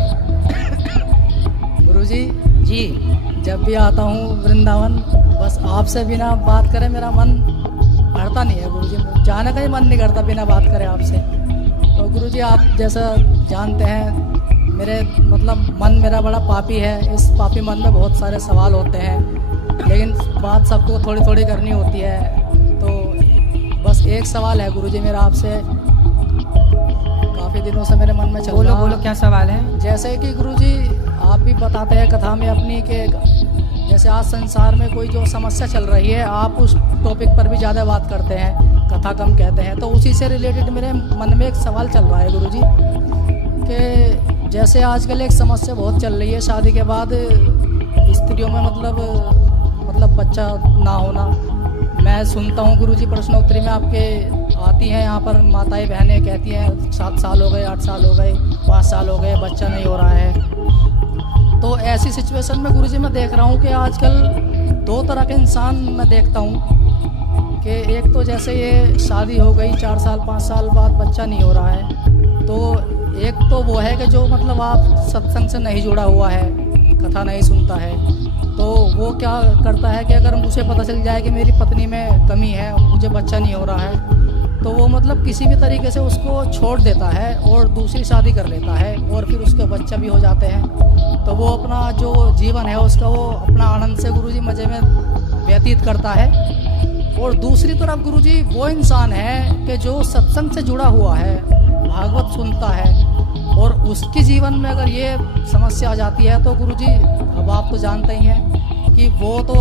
गुरुजी जी, जब भी आता हूँ वृंदावन, बस आपसे बिना बात करे मेरा मन भरता नहीं है गुरुजी। जाने का ही मन नहीं करता बिना बात करे आपसे। तो गुरुजी आप जैसा जानते हैं, मेरे मतलब मन मेरा बड़ा पापी है। इस पापी मन में बहुत सारे सवाल होते हैं, लेकिन बात सबको थोड़ी थोड़ी करनी होती है। तो बस एक सवाल है गुरुजी मेरा आपसे, काफ़ी दिनों से मेरे मन में चल रहा। बोलो क्या सवाल है। जैसे कि गुरुजी आप भी बताते हैं कथा में अपनी के, जैसे आज संसार में कोई जो समस्या चल रही है, आप उस टॉपिक पर भी ज़्यादा बात करते हैं, कथा कम कहते हैं। तो उसी से रिलेटेड मेरे मन में एक सवाल चल रहा है गुरुजी, कि जैसे आजकल एक समस्या बहुत चल रही है शादी के बाद स्त्रियों में मतलब बच्चा ना होना। मैं सुनता हूँ गुरुजी प्रश्नोत्तरी में आपके आती हैं यहाँ पर माताएं बहनें कहती हैं 7 साल हो गए, 8 साल हो गए, 5 साल हो गए, बच्चा नहीं हो रहा है। तो ऐसी सिचुएशन में गुरुजी मैं देख रहा हूँ कि आजकल 2 तरह के इंसान मैं देखता हूँ कि एक तो जैसे ये शादी हो गई 4 साल 5 साल बाद बच्चा नहीं हो रहा है, तो एक तो वो है कि जो मतलब आप सत्संग से नहीं जुड़ा हुआ है, कथा नहीं सुनता है, तो वो क्या करता है कि अगर मुझे पता चल जाए कि मेरी पत्नी में कमी है, मुझे बच्चा नहीं हो रहा है, तो वो मतलब किसी भी तरीके से उसको छोड़ देता है और दूसरी शादी कर लेता है और फिर उसके बच्चा भी हो जाते हैं। तो वो अपना जो जीवन है उसका वो अपना आनंद से गुरुजी मज़े में व्यतीत करता है। और दूसरी तरफ गुरुजी वो इंसान है कि जो सत्संग से जुड़ा हुआ है, भागवत सुनता है, और उसके जीवन में अगर ये समस्या आ जाती है तो गुरुजी अब आप तो जानते ही हैं कि वो तो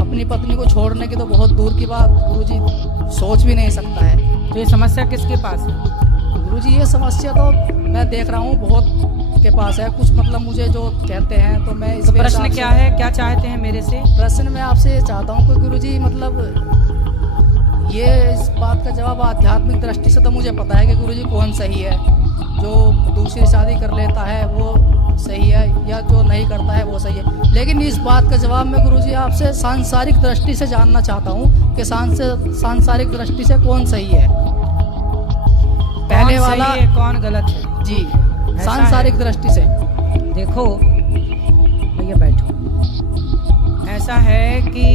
अपनी पत्नी को छोड़ने की तो बहुत दूर की बात गुरुजी सोच भी नहीं सकता है। तो ये समस्या किसके पास है गुरुजी? ये समस्या तो मैं देख रहा हूँ बहुत के पास है। कुछ मतलब मुझे जो कहते हैं तो मैं तो प्रश्न क्या है, क्या चाहते हैं मेरे से? प्रश्न मैं आपसे ये चाहता हूँ कि गुरुजी मतलब ये इस बात का जवाब आध्यात्मिक दृष्टि से तो मुझे पता है कि गुरुजी कौन सही है, जो दूसरी शादी कर लेता है वो सही है या जो नहीं करता है वो सही है। लेकिन इस बात का जवाब मैं गुरुजी आपसे सांसारिक दृष्टि से जानना चाहता हूँ कि सांसारिक दृष्टि से कौन सही है, पहले वाला सही है, कौन गलत है? जी, सांसारिक दृष्टि से। देखो भैया बैठो, ऐसा है कि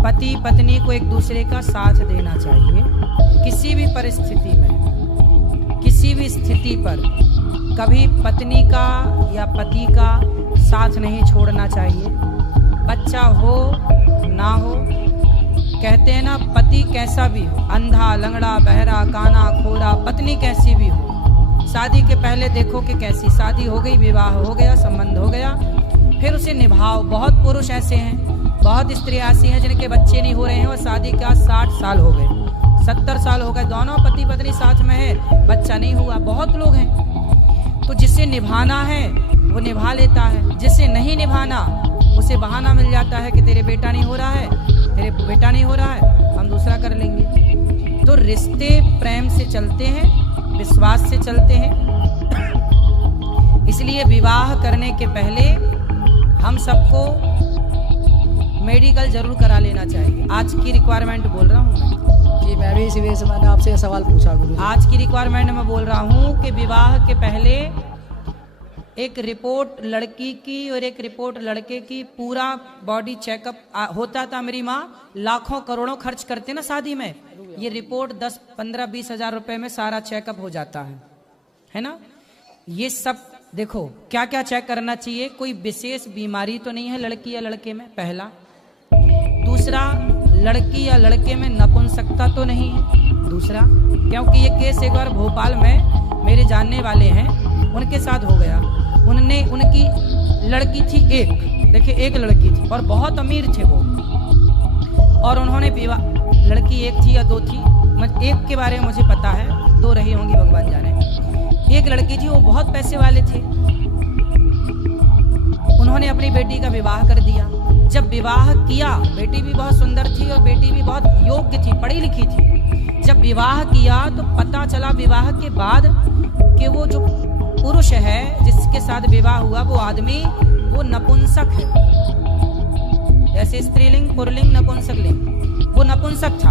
पति पत्नी को एक दूसरे का साथ देना चाहिए किसी भी परिस्थिति में, किसी भी स्थिति पर। कभी पत्नी का या पति का साथ नहीं छोड़ना चाहिए, बच्चा हो ना हो। कहते हैं ना, पति कैसा भी हो, अंधा लंगड़ा बहरा काना खोरा, पत्नी कैसी भी हो, शादी के पहले देखो कि कैसी, शादी हो गई, विवाह हो गया, संबंध हो गया, फिर उसे निभाओ। बहुत पुरुष ऐसे हैं, बहुत स्त्रियाँ ऐसी हैं जिनके बच्चे नहीं हो रहे हैं और शादी का 60 साल हो गए, 70 साल हो गए, दोनों पति पत्नी साथ में है, बच्चा नहीं हुआ। बहुत लोग हैं। तो जिसे निभाना है वो निभा लेता है, जिसे नहीं निभाना उसे बहाना मिल जाता है कि तेरे बेटा नहीं हो रहा है, तेरे बेटा नहीं हो रहा है, हम दूसरा कर लेंगे। तो रिश्ते प्रेम से चलते हैं, विश्वास से चलते हैं। इसलिए विवाह करने के पहले हम सबको मेडिकल जरूर करा लेना चाहिए। आज की रिक्वायरमेंट बोल रहा हूँ मैं। जी, मैं भी इसी वजह से मैंने आपसे ये सवाल पूछा गुरुजी। आज की रिक्वायरमेंट में बोल रहा हूँ कि विवाह के पहले एक रिपोर्ट लड़की की और एक रिपोर्ट लड़के की, पूरा बॉडी चेकअप होता था। मेरी माँ लाखों करोड़ों खर्च करते ना शादी में, ये रिपोर्ट 10, 15, 20 हजार रुपए में सारा चेकअप हो जाता है ना। ये सब देखो क्या क्या चेक करना चाहिए। कोई विशेष बीमारी तो नहीं है लड़की या लड़के में, पहला। दूसरा, लड़की या लड़के में नपुंसकता तो नहीं है, दूसरा। क्योंकि ये केस एक बार भोपाल में मेरे जानने वाले हैं, उनके साथ हो गया। उनकी लड़की थी एक, देखिए एक लड़की थी और बहुत अमीर थे वो, और उन्होंने विवाह, लड़की एक थी या 2 थी, एक के बारे में मुझे पता है, 2 रही होंगी भगवान जाने। एक लड़की थी, वो बहुत पैसे वाले थे, उन्होंने अपनी बेटी का विवाह कर दिया। जब विवाह किया, बेटी भी बहुत सुंदर थी और बेटी भी बहुत योग्य थी, पढ़ी लिखी थी। जब विवाह किया तो पता चला विवाह के बाद कि वो जो पुरुष है जिसके साथ विवाह हुआ वो आदमी वो नपुंसक है। जैसे स्त्रीलिंग, पुल्लिंग, नपुंसक लिंग, वो नपुंसक था।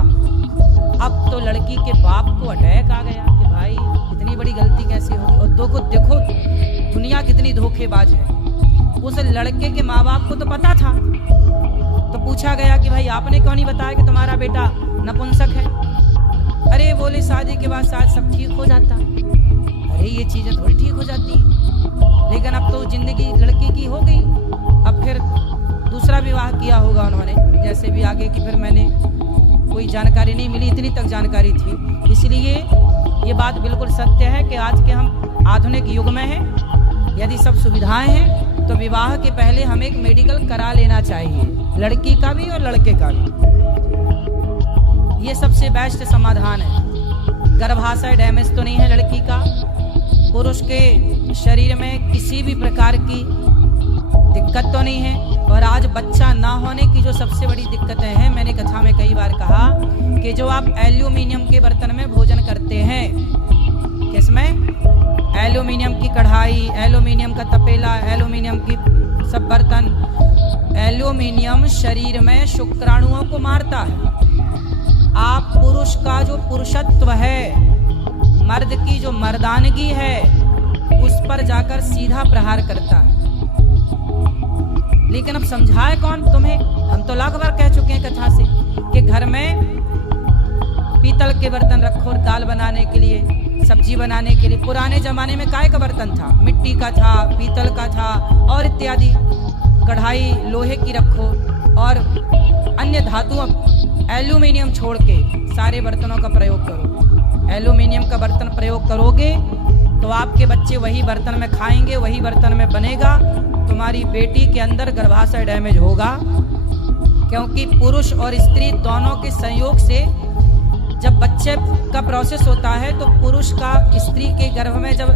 अब तो लड़की के बाप को अटैक आ गया कि भाई इतनी बड़ी गलती कैसे होगी। और देखो दुनिया कितनी धोखेबाज है। उस लड़के के माँ बाप को तो पता था, तो पूछा गया कि भाई आपने क्यों नहीं बताया कि तुम्हारा बेटा नपुंसक है। अरे बोले शादी के बाद शायद सब ठीक हो जाता। अरे ये चीजें थोड़ी ठीक हो जाती हैं। लेकिन अब तो जिंदगी लड़की की हो गई। अब फिर दूसरा विवाह किया होगा उन्होंने, जैसे भी आगे की फिर मैंने कोई जानकारी नहीं मिली, इतनी तक जानकारी थी। इसलिए ये बात बिल्कुल सत्य है कि आज के हम आधुनिक युग में हैं। यदि सब सुविधाएं हैं तो विवाह के पहले हमें एक मेडिकल करा लेना चाहिए, लड़की का भी और लड़के का भी। ये सबसे बेस्ट समाधान है। गर्भाशय डैमेज तो नहीं है लड़की का, पुरुष के शरीर में किसी भी प्रकार की दिक्कत तो नहीं है। और आज बच्चा ना होने की जो सबसे बड़ी दिक्कतें हैं, मैंने कथा में कई बार कहा कि जो आप एल्यूमिनियम के बर्तन में भोजन करते हैं, किसमें? एल्यूमिनियम की कढ़ाई, एल्यूमिनियम का तपेला, एल्यूमिनियम की सब बर्तन। एल्यूमिनियम शरीर में शुक्राणुओं को मारता है। आप पुरुष का जो पुरुषत्व है, मर्द की जो मर्दानगी है, उस पर जाकर सीधा प्रहार करता है। लेकिन अब समझाए कौन तुम्हें? हम तो लाख बार कह चुके हैं कथा से कि घर में पीतल के बर्तन रखो दाल बनाने के लिए, सब्जी बनाने के लिए। पुराने जमाने में काय का बर्तन था? मिट्टी का था, पीतल का था और इत्यादि। कढ़ाई लोहे की रखो और अन्य धातुओं, एल्यूमिनियम छोड़ के सारे बर्तनों का प्रयोग करो। एल्यूमिनियम का बर्तन प्रयोग करोगे तो आपके बच्चे वही बर्तन में खाएंगे, वही बर्तन में बनेगा। तुम्हारी बेटी के अंदर गर्भाशय डैमेज होगा, क्योंकि पुरुष और स्त्री दोनों के संयोग से जब बच्चे का प्रोसेस होता है तो पुरुष का स्त्री के गर्भ में जब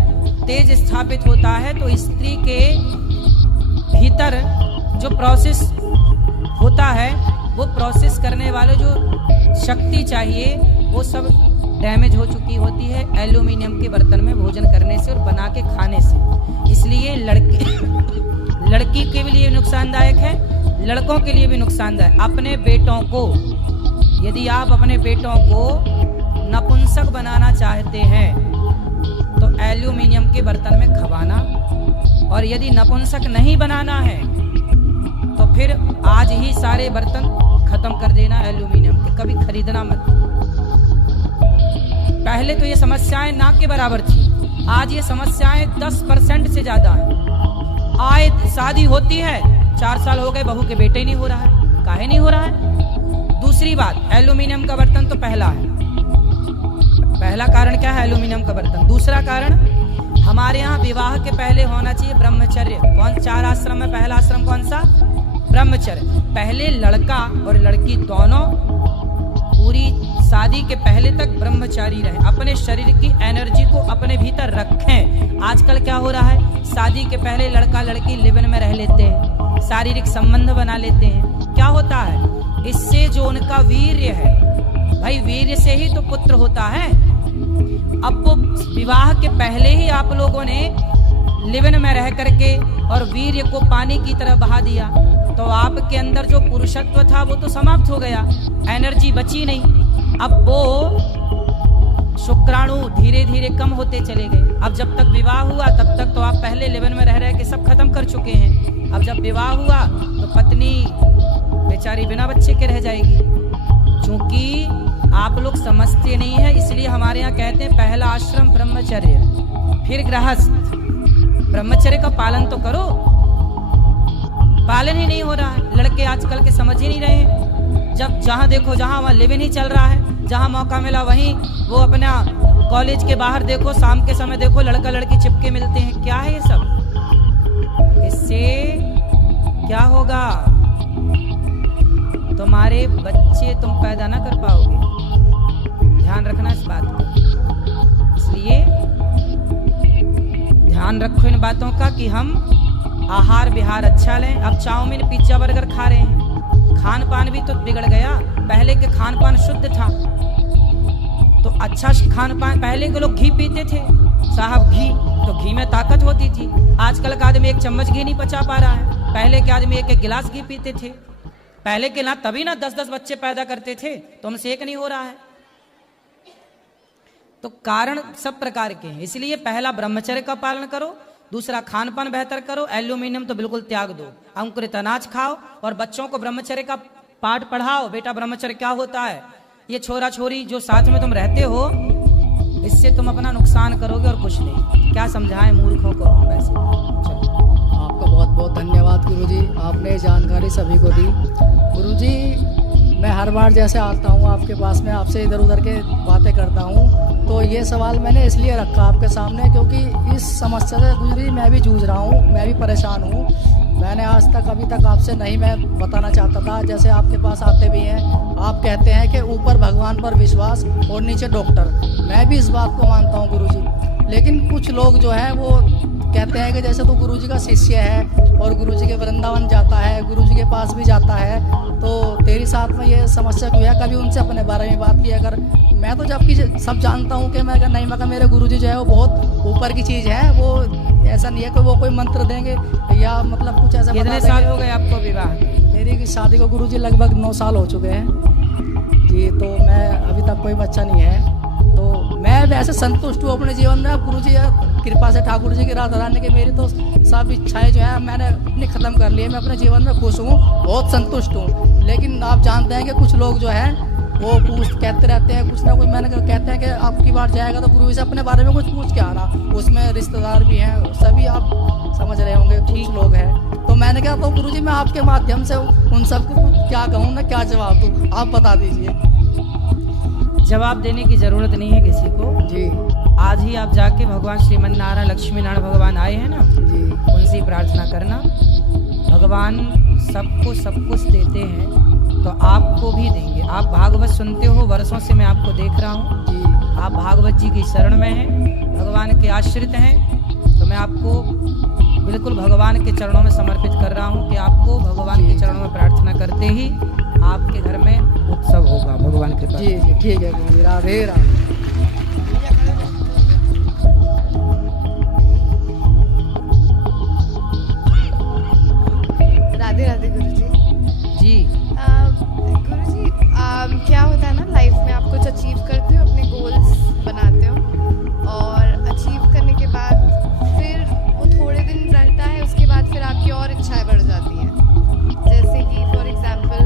तेज स्थापित होता है तो स्त्री के भीतर जो प्रोसेस होता है, वो प्रोसेस करने वाले जो शक्ति चाहिए वो सब डैमेज हो चुकी होती है एल्यूमिनियम के बर्तन में भोजन करने से और बना के खाने से। इसलिए लड़की के लिए नुकसानदायक है, लड़कों के लिए भी नुकसानदायक। अपने बेटों को, यदि आप अपने बेटों को नपुंसक बनाना चाहते हैं तो एल्यूमिनियम के बर्तन में खवाना, और यदि नपुंसक नहीं बनाना है तो फिर आज ही सारे बर्तन खत्म कर देना एल्यूमिनियम के, कभी खरीदना मत। पहले तो ये समस्याएं ना के बराबर थी, आज ये समस्याएं 10% से ज्यादा हैं। आए शादी होती है, 4 साल हो गए, बहू के बेटे ही नहीं हो रहा है। काहे नहीं हो रहा है? दूसरी बात, एल्यूमिनियम का बर्तन तो पहला है। पहला कारण क्या है? एल्यूमिनियम का बर्तन। दूसरा कारण, हमारे यहाँ विवाह के पहले होना चाहिए ब्रह्मचर्य। कौन? 4 आश्रम में पहला आश्रम कौन सा? ब्रह्मचर्य। पहले लड़का और लड़की दोनों पूरी शादी के पहले तक ब्रह्मचारी रहे, अपने शरीर की एनर्जी को अपने भीतर रखें। आजकल क्या हो रहा है? शादी के पहले लड़का लड़की लिव इन में रह लेते हैं, शारीरिक संबंध बना लेते हैं। क्या होता है? इससे जो उनका वीर्य है, भाई वीर्य से ही तो पुत्र होता है। अब वो विवाह के पहले ही आप लोगों ने लिव इन में रह करके और वीर्य को पानी की तरह बहा दिया, तो आपके अंदर जो पुरुषत्व था वो तो समाप्त हो गया, एनर्जी बची नहीं। अब वो शुक्राणु धीरे धीरे कम होते चले गए। अब जब तक विवाह हुआ तब तक तो आप पहले लिव इन में रह रहे के सब खत्म कर चुके हैं। अब जब विवाह हुआ तो पत्नी बेचारी बिना बच्चे के रह जाएगी। क्योंकि आप लोग समझते नहीं है, इसलिए हमारे यहाँ कहते हैं पहला आश्रम ब्रह्मचर्य, फिर गृहस्थ। ब्रह्मचर्य का पालन तो करो, पालन ही नहीं हो रहा है। लड़के आजकल के समझ ही नहीं रहे हैं। जब जहाँ देखो जहाँ वहाँ लिव इन ही चल रहा है, जहाँ मौका मिला वहीं वो अपना कॉलेज के बाहर देखो, शाम के समय देखो लड़का लड़की चिपके मिलते हैं। क्या है ये सब? इससे क्या होगा? तुम्हारे बच्चे तुम पैदा ना कर पाओगे। ध्यान रखना इस बात का। इसलिए ध्यान रखो इन बातों का कि हम आहार विहार अच्छा लें। अब चाउमीन पिज्जा बर्गर खा रहे हैं, खान पान भी तो बिगड़ गया। पहले के खान पान शुद्ध था, तो अच्छा खान पान, पहले के लोग घी पीते थे साहब, घी तो घी में ताकत होती थी। आजकल का आदमी एक चम्मच घी नहीं पचा पा रहा है, पहले के आदमी एक एक गिलास घी पीते थे। पहले के ना तभी ना 10-10 बच्चे पैदा करते थे, तो हमसे एक नहीं हो रहा है। तो कारण सब प्रकार के हैं, इसलिए पहला ब्रह्मचर्य का पालन करो, दूसरा खान पान बेहतर करो, एल्यूमिनियम तो बिल्कुल त्याग दो, अंकुरित अनाज खाओ और बच्चों को ब्रह्मचर्य का पाठ पढ़ाओ। बेटा ब्रह्मचर्य क्या होता है, ये छोरा छोरी जो साथ में तुम रहते हो इससे तुम अपना नुकसान करोगे और कुछ नहीं। क्या समझाएं मूर्खों को हम वैसे। चलो आपका बहुत बहुत धन्यवाद गुरुजी, आपने जानकारी सभी को दी। गुरुजी मैं हर बार जैसे आता हूँ आपके पास में, आपसे इधर उधर के बातें करता हूँ, तो ये सवाल मैंने इसलिए रखा आपके सामने क्योंकि इस समस्या से गुरुजी मैं भी जूझ रहा हूँ, मैं भी परेशान हूँ। मैंने आज तक अभी तक आपसे नहीं मैं बताना चाहता था, जैसे आपके पास आते भी हैं, आप कहते हैं कि ऊपर भगवान पर विश्वास और नीचे डॉक्टर। मैं भी इस बात को मानता हूँ गुरुजी, लेकिन कुछ लोग जो हैं वो कहते हैं कि जैसे तू गुरुजी का शिष्य है और गुरुजी के वृंदावन जाता है, गुरुजी के पास भी जाता है, तो तेरे साथ में ये समस्या क्यों है? कभी उनसे अपने बारे में बात की? अगर मैं तो जबकि सब जानता हूँ कि मैं अगर नहीं, मगर मेरे गुरुजी जो है वो बहुत ऊपर की चीज़ है, वो ऐसा नहीं है कि वो कोई मंत्र देंगे या मतलब कुछ ऐसा। कितने साल हो गए आपको विवाह? मेरी शादी को गुरुजी लगभग 9 साल हो चुके हैं जी, तो मैं अभी तक कोई बच्चा नहीं है, तो मैं वैसे संतुष्ट हूँ अपने जीवन में। अब गुरुजी कृपा से, ठाकुर जी की राधा रानी की, मेरी तो सब इच्छाएं जो है मैंने अपनी ख़त्म कर ली है। मैं अपने जीवन में खुश हूँ, बहुत संतुष्ट हूँ। लेकिन आप जानते हैं कि कुछ लोग जो हैं वो कहते रहते हैं कुछ ना कुछ, मैंने कहते हैं कि आपकी बार जाएगा तो गुरु से अपने बारे में कुछ पूछ के आना, उसमें रिश्तेदार भी हैं, सभी आप समझ रहे होंगे, ठीक लोग हैं। तो मैंने कहा तो गुरुजी मैं आपके माध्यम से उन सबको क्या कहूँ, ना क्या जवाब दूँ, आप बता दीजिए। जवाब देने की जरूरत नहीं है किसी को जी। आज ही आप जाके भगवान श्रीमन नारायण लक्ष्मी नारायण भगवान आए हैं ना जी, उनसे ही प्रार्थना करना। भगवान सबको सब कुछ देते हैं तो आपको भी देंगे। आप भागवत सुनते हो, वर्षों से मैं आपको देख रहा हूँ जी। आप भागवत जी की शरण में हैं, भगवान के आश्रित हैं, तो मैं आपको बिल्कुल भगवान के चरणों में समर्पित कर रहा हूँ कि आपको भगवान के चरणों में प्रार्थना करते ही आपके घर में उत्सव होगा भगवान के पास। जी जी ठीक है गुरुजी, राधे राधे। राधे राधे गुरुजी। जी गुरुजी क्या होता है ना, लाइफ में आप कुछ अचीव करते हो, अपने गोल्स बनाते हो और अचीव करने के बाद फिर वो थोड़े दिन रहता है, उसके बाद फिर आपकी और इच्छाएं बढ़ जाती हैं। जैसे कि फॉर एग्जांपल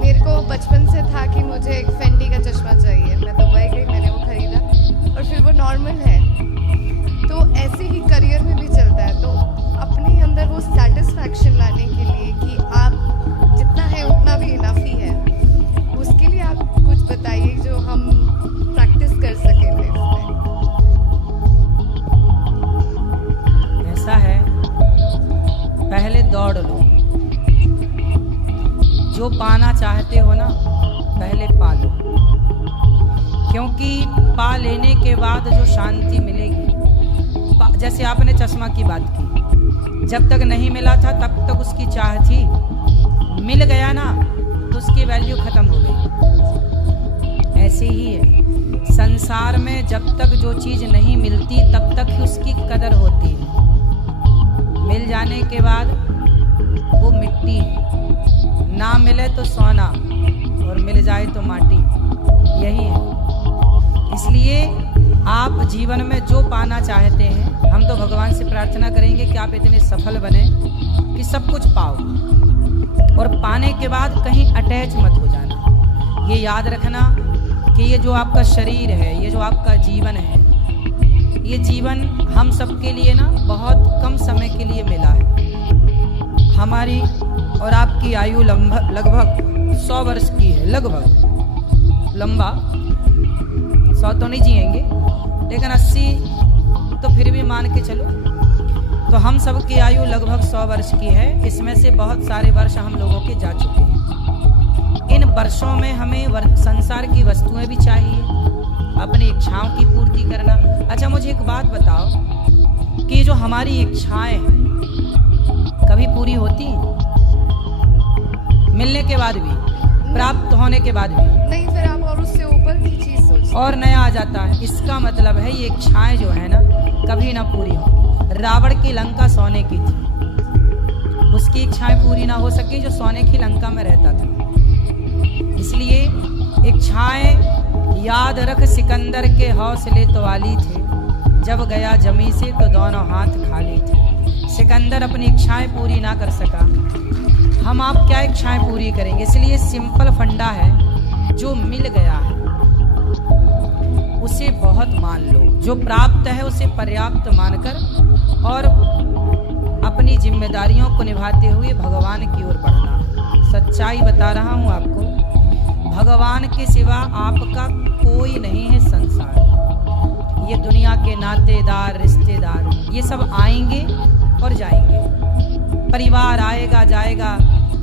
मेरे को बचपन से था कि मुझे एक फेंडी का चश्मा चाहिए, मैं दुबई गई, मैंने वो खरीदा और फिर वो नॉर्मल है। तो ऐसे ही करियर में भी चलता है, तो अपने अंदर वो सेटिस्फैक्शन लाने के लिए कि आप जितना है उतना भी इनफ ही है, उसके लिए आप कुछ बताइए जो हम प्रैक्टिस कर सकें लाइफ में। ऐसा है, पहले दौड़ लो, जो पाना चाहते हो ना पहले पा लो, क्योंकि पा लेने के बाद जो शांति मिलेगी, जैसे आपने चश्मा की बात की, जब तक नहीं मिला था तब तक उसकी चाह थी, मिल गया ना तो उसकी वैल्यू खत्म हो गई। ऐसे ही है संसार में, जब तक जो चीज़ नहीं मिलती तब तक ही उसकी कदर होती है, मिल जाने के बाद वो मिट्टी है, ना मिले तो सोना और मिल जाए तो माटी, यही है। इसलिए आप जीवन में जो पाना चाहते हैं, हम तो भगवान से प्रार्थना करेंगे कि आप इतने सफल बने कि सब कुछ पाओ, और पाने के बाद कहीं अटैच मत हो जाना। ये याद रखना कि ये जो आपका शरीर है, ये जो आपका जीवन है, ये जीवन हम सबके लिए ना बहुत कम समय के लिए मिला है। हमारी और आपकी आयु लगभग 100 वर्ष की है, लगभग, लंबा 100 तो नहीं जिएंगे लेकिन 80 तो फिर भी मान के चलो। तो हम सब की आयु लगभग 100 वर्ष की है, इसमें से बहुत सारे वर्ष हम लोगों के जा चुके हैं। इन वर्षों में हमें संसार की वस्तुएं भी चाहिए, अपनी इच्छाओं की पूर्ति करना। अच्छा मुझे एक बात बताओ कि जो हमारी इच्छाएं हैं कभी पूरी होती हैं? मिलने के बाद भी, प्राप्त होने के बाद भी? नहीं, और नया आ जाता है। इसका मतलब है ये इच्छाएं जो है ना कभी ना पूरी होंगी। रावण की लंका सोने की थी, उसकी इच्छाएं पूरी ना हो सकी जो सोने की लंका में रहता था। इसलिए इच्छाएं याद रख सिकंदर के हौसले तो वाली थे, जब गया जमी से तो दोनों हाथ खाली थे। सिकंदर अपनी इच्छाएं पूरी ना कर सका, हम आप क्या इच्छाएं पूरी करेंगे। इसलिए सिंपल फंडा है, जो मिल गया है उसे बहुत मान लो, जो प्राप्त है उसे पर्याप्त मानकर और अपनी जिम्मेदारियों को निभाते हुए भगवान की ओर बढ़ना। सच्चाई बता रहा हूं आपको, भगवान के सिवा आपका कोई नहीं है संसार। ये दुनिया के नातेदार रिश्तेदार ये सब आएंगे और जाएंगे, परिवार आएगा जाएगा।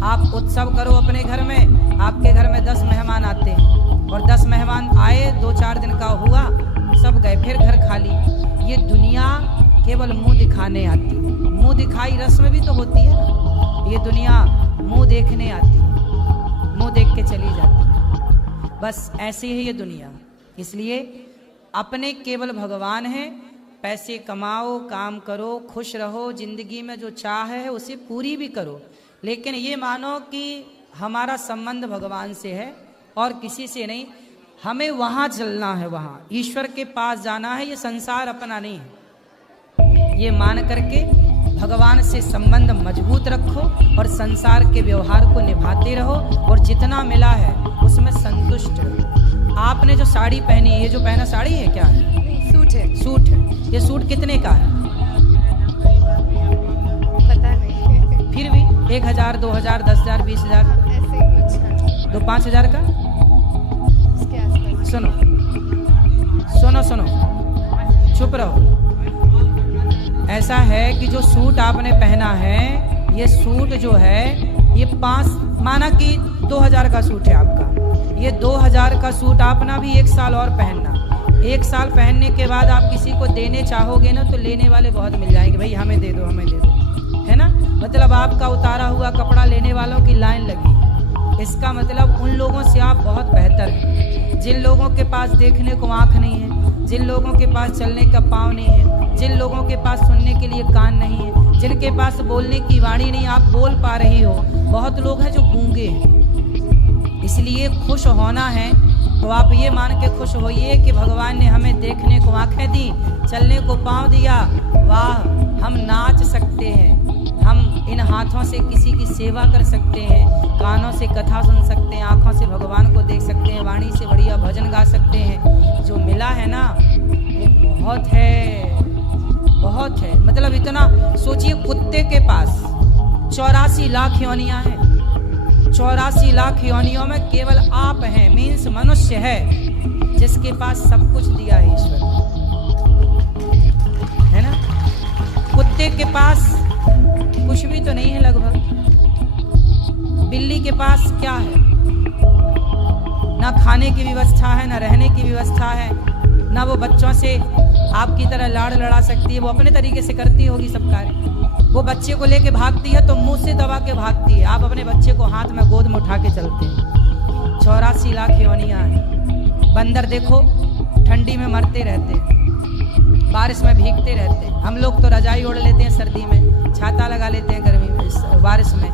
आप उत्सव करो अपने घर में, आपके घर में 10 मेहमान आते हैं और 10 मेहमान आए, 2-4 दिन का हुआ, सब गए, फिर घर खाली। ये दुनिया केवल मुंह दिखाने आती, मुंह दिखाई रस्म भी तो होती है ना। ये दुनिया मुंह देखने आती, मुंह देख के चली जाती है, बस ऐसी है ये दुनिया। इसलिए अपने केवल भगवान है, पैसे कमाओ, काम करो, खुश रहो, जिंदगी में जो चाह है उसे पूरी भी करो, लेकिन ये मानो कि हमारा संबंध भगवान से है और किसी से नहीं। हमें वहाँ चलना है, वहाँ ईश्वर के पास जाना है, ये संसार अपना नहीं है। ये मान करके भगवान से संबंध मजबूत रखो और संसार के व्यवहार को निभाते रहो और जितना मिला है उसमें संतुष्ट रहो। आपने जो साड़ी पहनी, ये जो पहना साड़ी है क्या है? सूट है। सूट है। ये सूट कितने का है? पता नहीं। फिर भी 1000, 2000, 10,000, 20,000, ऐसे ही कुछ है। तो 5,000 का? इसके आसपास। सुनो सुनो सुनो, चुप रहो। ऐसा है कि जो सूट आपने पहना है, ये सूट जो है ये 5, माना कि 2000 का सूट है आपका, ये 2000 का सूट आपना भी 1 साल और पहनना। 1 साल पहनने के बाद आप किसी को देने चाहोगे ना तो लेने वाले बहुत मिल जाएंगे, भाई हमें दे दो, हमें दे दो, है ना। मतलब आपका उतारा हुआ कपड़ा लेने वालों की लाइन लगी। इसका मतलब उन लोगों से आप बहुत बेहतर हैं, जिन लोगों के पास देखने को आँख नहीं है, जिन लोगों के पास चलने का पाँव नहीं है, जिन लोगों के पास सुनने के लिए कान नहीं है, जिनके पास बोलने की वाणी नहीं, आप बोल पा रही हो। बहुत लोग हैं जो गूंगे हैं। इसलिए खुश होना है तो आप ये मान के खुश होइए कि भगवान ने हमें देखने को आंखें दी, चलने को पाँव दिया, वाह हम नाच सकते हैं, हम इन हाथों से किसी की सेवा कर सकते हैं, कानों से कथा सुन सकते हैं, आँखों से भगवान को देख सकते हैं, वाणी से बढ़िया भजन गा सकते हैं। जो मिला है ना वो बहुत है, बहुत है। मतलब इतना सोचिए, कुत्ते के पास 84 लाख योनियां हैं, 84 लाख योनियों में केवल आप हैं, मीन्स मनुष्य है जिसके पास सब कुछ दिया है ईश्वर, है ना। कुत्ते के पास कुछ भी तो नहीं है लगभग। बिल्ली के पास क्या है? ना खाने की व्यवस्था है, ना रहने की व्यवस्था है, ना वो बच्चों से आपकी तरह लाड़ लड़ा सकती है, वो अपने तरीके से करती होगी सब कार्य। वो बच्चे को लेके भागती है तो मुंह से दबा के भागती है, आप अपने बच्चे को हाथ में गोद में उठा के चलते हैं। 84 लाख योनियां हैं। बंदर देखो ठंडी में मरते रहते हैं, बारिश में भीगते रहते हैं। हम लोग तो रजाई ओढ़ लेते हैं सर्दी में, छाता लगा लेते हैं गर्मी में, बारिश में।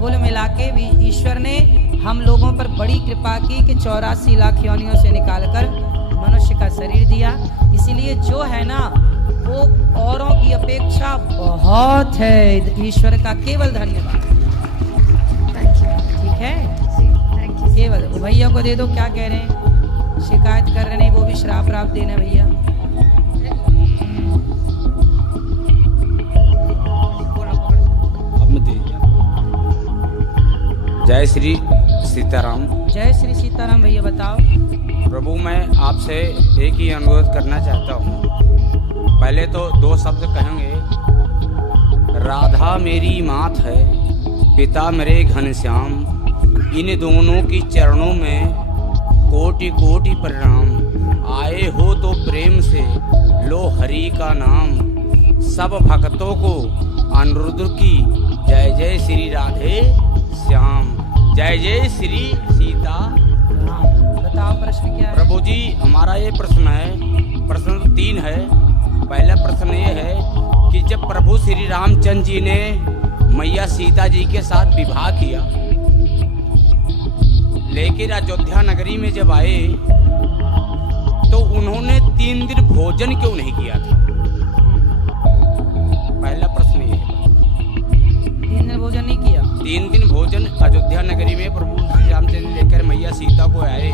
कुल मिला के भी ईश्वर ने हम लोगों पर बड़ी कृपा की कि 84 लाख योनियों से निकालकर मनुष्य का शरीर दिया। इसीलिए जो है ना वो औरों की अपेक्षा बहुत है। ईश्वर का केवल धन्यवाद। ठीक है, केवल भैया को दे दो। क्या कह रहे हैं? शिकायत कर रहे नहीं, वो भी श्राप राप देना भैया। जय श्री सीताराम। जय श्री सीताराम भैया, बताओ। प्रभु मैं आपसे एक ही अनुरोध करना चाहता हूँ। पहले तो 2 शब्द कहेंगे। राधा मेरी मात है, पिता मेरे घनश्याम, इन दोनों की चरणों में कोटि कोटि प्रणाम। आए हो तो प्रेम से लो हरि का नाम, सब भक्तों को अनुरुद्ध की जय जय श्री राधे श्याम, जय जय श्री सीता राम। बताओ प्रश्न। प्रश्न क्या है? प्रभु जी हमारा ये प्रश्न है, प्रश्न तो 3 है। पहला प्रश्न ये है कि जब प्रभु श्री रामचंद्र जी ने मैया सीता जी के साथ विवाह किया, लेकिन अयोध्या नगरी में जब आए तो उन्होंने 3 दिन भोजन क्यों नहीं किया था? पहला प्रश्न ये है। 3 दिन भोजन नहीं किया? 3 दिन भोजन अयोध्या नगरी में प्रभु श्री रामचंद्र लेकर मैया सीता को आए,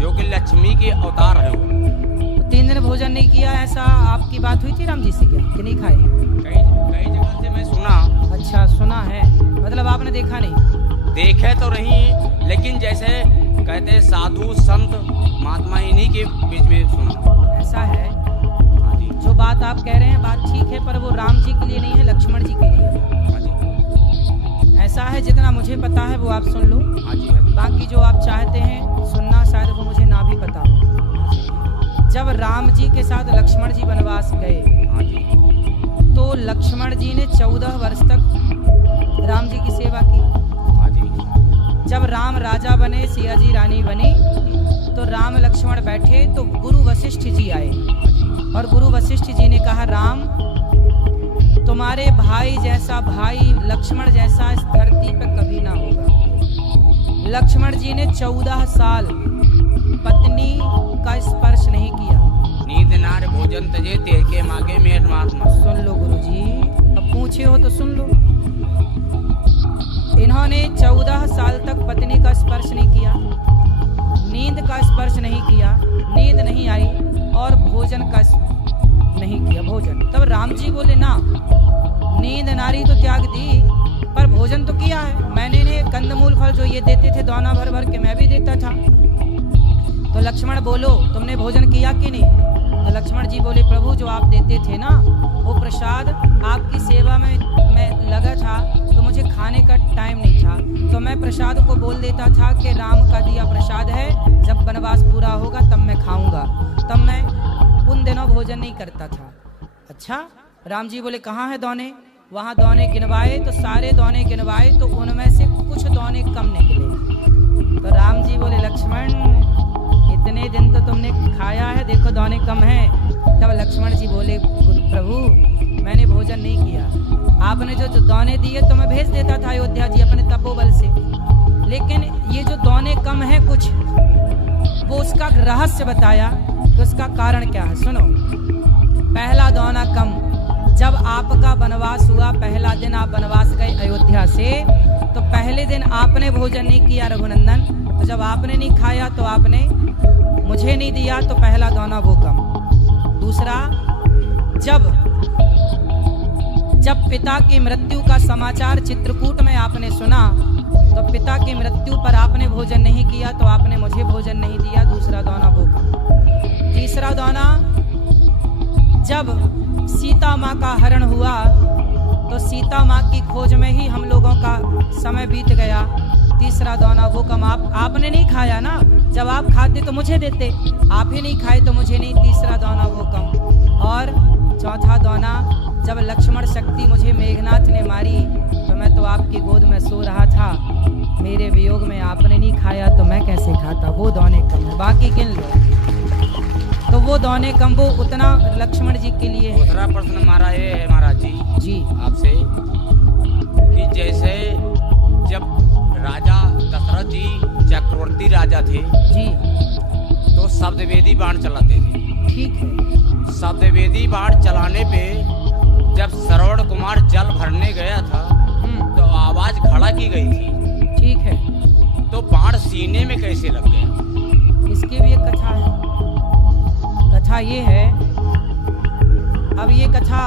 जो कि लक्ष्मी के अवतार है। वो 3 दिन भोजन नहीं किया, ऐसा आपकी बात हुई थी राम जी से क्या कि नहीं खाए? कई जगह से मैं सुना। अच्छा, सुना है, मतलब आपने देखा नहीं? देखे तो नहीं, लेकिन जैसे कहते हैं साधु संत महात्मा इन्हीं के बीच में सुना। ऐसा है? हाँ जी। जो बात आप कह रहे हैं बात ठीक है, पर वो राम जी के लिए नहीं है, लक्ष्मण जी के लिए है। हाँ जी। ऐसा है, जितना मुझे पता है वो आप सुन लो। हाँ जी, हाँ जी। बाकी जो आप चाहते हैं सुनना, शायद वो मुझे ना भी पता हो। जब राम जी के साथ लक्ष्मण जी वनवास गए, हाँ जी। तो लक्ष्मण जी ने 14 वर्ष तक राम जी की सेवा की। हाँ जी। जब राम राजा बने, सिया जी रानी बनी, तो राम लक्ष्मण बैठे तो गुरु वशिष्ठ जी आए, और गुरु वशिष्ठ जी ने कहा, राम तुम्हारे भाई जैसा भाई लक्ष्मण जैसा इस धरती पर कभी ना होगा। लक्ष्मण जी ने 14 साल पत्नी का स्पर्श नहीं किया। नींद नार भोजन तजे तेर के मागे में महात्मा। सुन लो गुरुजी, अब पूछे हो तो सुन लो। इन्होंने 14 साल तक पत्नी का स्पर्श नहीं किया, नींद का स्पर्श नहीं किया, नींद नहीं आई, और भोजन का नहीं किया भोजन। तब राम जी बोले, ना, नींद नारी तो त्याग दी, पर भोजन तो किया है मैंने। इन्हें कंदमूल फल जो ये देते थे दाना भर भर के, मैं भी देता था। तो लक्ष्मण बोलो, तुमने भोजन किया कि नहीं? तो लक्ष्मण जी बोले, प्रभु जो आप देते थे ना, वो प्रसाद आपकी सेवा में मैं लगा था, तो मुझे खाने का टाइम नहीं था, तो मैं प्रसाद को बोल देता था कि राम का दिया प्रसाद है, जब वनवास पूरा होगा तब मैं खाऊंगा। तब मैं उन दिनों भोजन नहीं करता था। अच्छा, राम जी बोले, कहाँ है दौने? वहाँ दौने गिनवाए तो सारे दौने गिनवाए, तो उनमें से कुछ दौने कम निकले। तो राम जी बोले, लक्ष्मण इतने दिन तो तुमने खाया है, देखो दौने कम हैं। तब लक्ष्मण जी बोले, प्रभु मैंने भोजन नहीं किया, आपने जो दौने दिए तो मैं भेज देता था अयोध्या जी अपने तपोबल से, लेकिन ये जो दौने कम है कुछ, वो उसका रहस्य बताया। तो उसका कारण क्या है, सुनो। पहला दौना कम, जब आपका वनवास हुआ, पहला दिन आप वनवास गए अयोध्या से, तो पहले दिन आपने भोजन नहीं किया रघुनंदन, तो जब आपने नहीं खाया तो आपने मुझे नहीं दिया, तो पहला दौना वो कम। दूसरा, जब पिता की मृत्यु का समाचार चित्रकूट में आपने सुना, तो पिता की मृत्यु पर आपने भोजन नहीं किया, तो आपने मुझे भोजन नहीं दिया, दूसरा दौना वो कम। तीसरा दौना, जब सीता माँ का हरण हुआ, तो सीता माँ की खोज में ही हम लोगों का समय बीत गया, तीसरा दौना वो कम। आपने नहीं खाया ना, जब आप खाते तो मुझे देते, आप ही नहीं खाए तो मुझे नहीं, तीसरा दौना वो कम। और चौथा दौना, जब लक्ष्मण शक्ति मुझे मेघनाथ ने मारी, तो मैं तो आपकी गोद में सो रहा था, मेरे वियोग में आपने नहीं खाया तो मैं कैसे खाता, वो दौने कम है। बाकी गिन लो, तो वो दौने कम, वो उतना लक्ष्मण जी के लिए है। दूसरा प्रश्न हमारा ये है महाराज जी आपसे, कि जैसे जब राजा दशरथ जी चक्रवर्ती राजा थे जी, तो शब्दवेदी बाण चलाते थे। ठीक है। शब्दवेदी बाण चलाने पे जब श्रवण कुमार जल भरने गया था, तो आवाज खड़ा की गई थी। ठीक है। तो बाण सीने में कैसे लग गया? इसकी भी एक कथा है। कथा ये है, अब ये कथा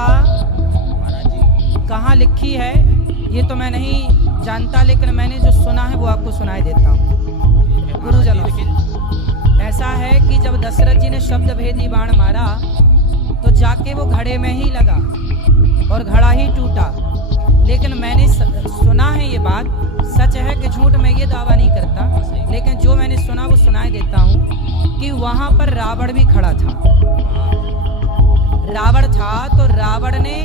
कहाँ लिखी है ये तो मैं नहीं जानता, लेकिन मैंने जो सुना है वो आपको सुनाई देता हूँ गुरुजनों से। ऐसा है कि जब दशरथ जी ने शब्द भेदी बाण मारा, तो जाके वो घड़े में ही लगा और घड़ा ही टूटा। लेकिन मैंने सुना है, ये बात सच है कि झूठ, मैं ये दावा नहीं करता, लेकिन जो मैंने सुना वो सुनाई देता हूँ कि वहाँ पर रावण भी खड़ा था। रावण था तो रावण ने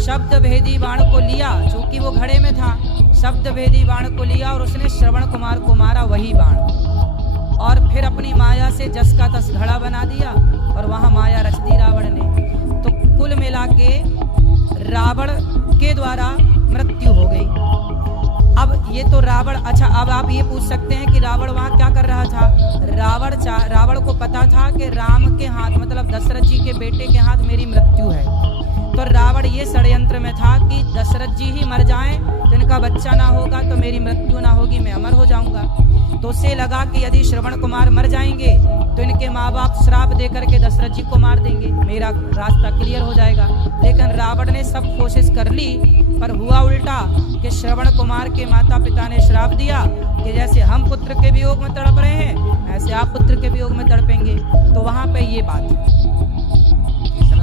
शब्द भेदी बाण को लिया, जो कि वो घड़े में था, शब्द भेदी बाण को लिया और उसने श्रवण कुमार को मारा वही बाण। और फिर अपनी माया से जस का तस घड़ा बना दिया और वहां माया रच दी रावण ने। तो कुल मिला के रावण के द्वारा मृत्यु हो गई। अब ये तो रावण, अच्छा अब आप ये पूछ सकते हैं कि रावण वहां क्या कर रहा था। रावण को पता था कि राम के हाथ, मतलब दशरथ जी के बेटे के हाथ मेरी मृत्यु है। तो रावण ये षड्यंत्र में था कि दशरथ जी ही मर जाएं तो इनका बच्चा ना होगा तो मेरी मृत्यु ना होगी, मैं अमर हो जाऊंगा। तो उसे लगा कि यदि श्रवण कुमार मर जाएंगे तो इनके माँ बाप श्राप दे करके दशरथ जी को मार देंगे, मेरा रास्ता क्लियर हो जाएगा। लेकिन रावण ने सब कोशिश कर ली, पर हुआ उल्टा कि श्रवण कुमार के माता पिता ने श्राप दिया कि जैसे हम पुत्र के वियोग में तड़प रहे हैं ऐसे आप पुत्र के वियोग में तड़पेंगे। तो वहां पे ये बात,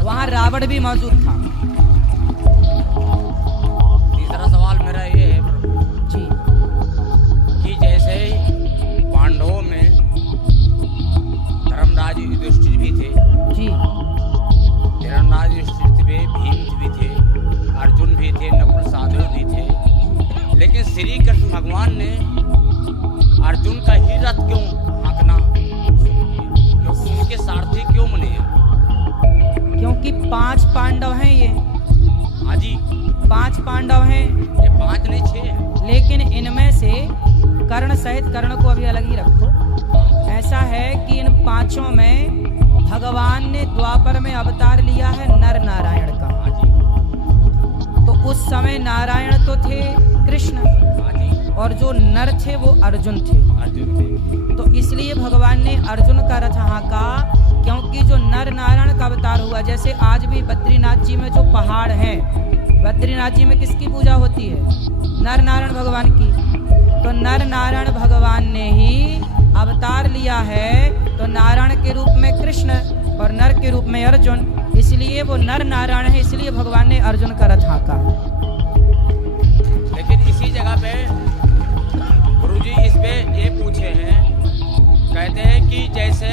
वहां रावण भी मौजूद था। तीसरा सवाल मेरा ये है जी कि जैसे पांडवों में धर्मराज युधिष्ठिर भी थे जी, धर्मराज युधिष्ठिर थे, भीम भी थे, अर्जुन भी थे, नकुल सहदेव भी थे, लेकिन श्री कृष्ण भगवान ने अर्जुन का ही रथ क्यों हाँकना, क्योंकि उनके सारथी क्यों बने हैं? क्योंकि 5 पांडव हैं ये। हाँ जी, 5 पांडव हैं, ये 5 नहीं 6 हैं। लेकिन इनमें से कर्ण सहित, कर्ण को अभी अलग ही रखो। ऐसा है कि इन 5 में भगवान ने द्वापर में अवतार लिया है नर नारायण का। तो उस समय नारायण तो थे कृष्ण और जो नर थे वो अर्जुन थे। तो इसलिए भगवान ने अर्जुन का रथ हाँका, क्योंकि जो नर नारायण का अवतार हुआ, जैसे आज भी बद्रीनाथ जी में जो पहाड़ है, बद्रीनाथ जी में किसकी पूजा होती है? नर नारायण भगवान की। तो नर नारायण भगवान ने ही अवतार लिया है, तो नारायण के रूप में कृष्ण और नर के रूप में अर्जुन, इसलिए वो नर नारायण है, इसलिए भगवान ने अर्जुन का रथ हाँका। लेकिन इसी जगह पे गुरुजी इस पे ये पूछे हैं, कहते हैं कि जैसे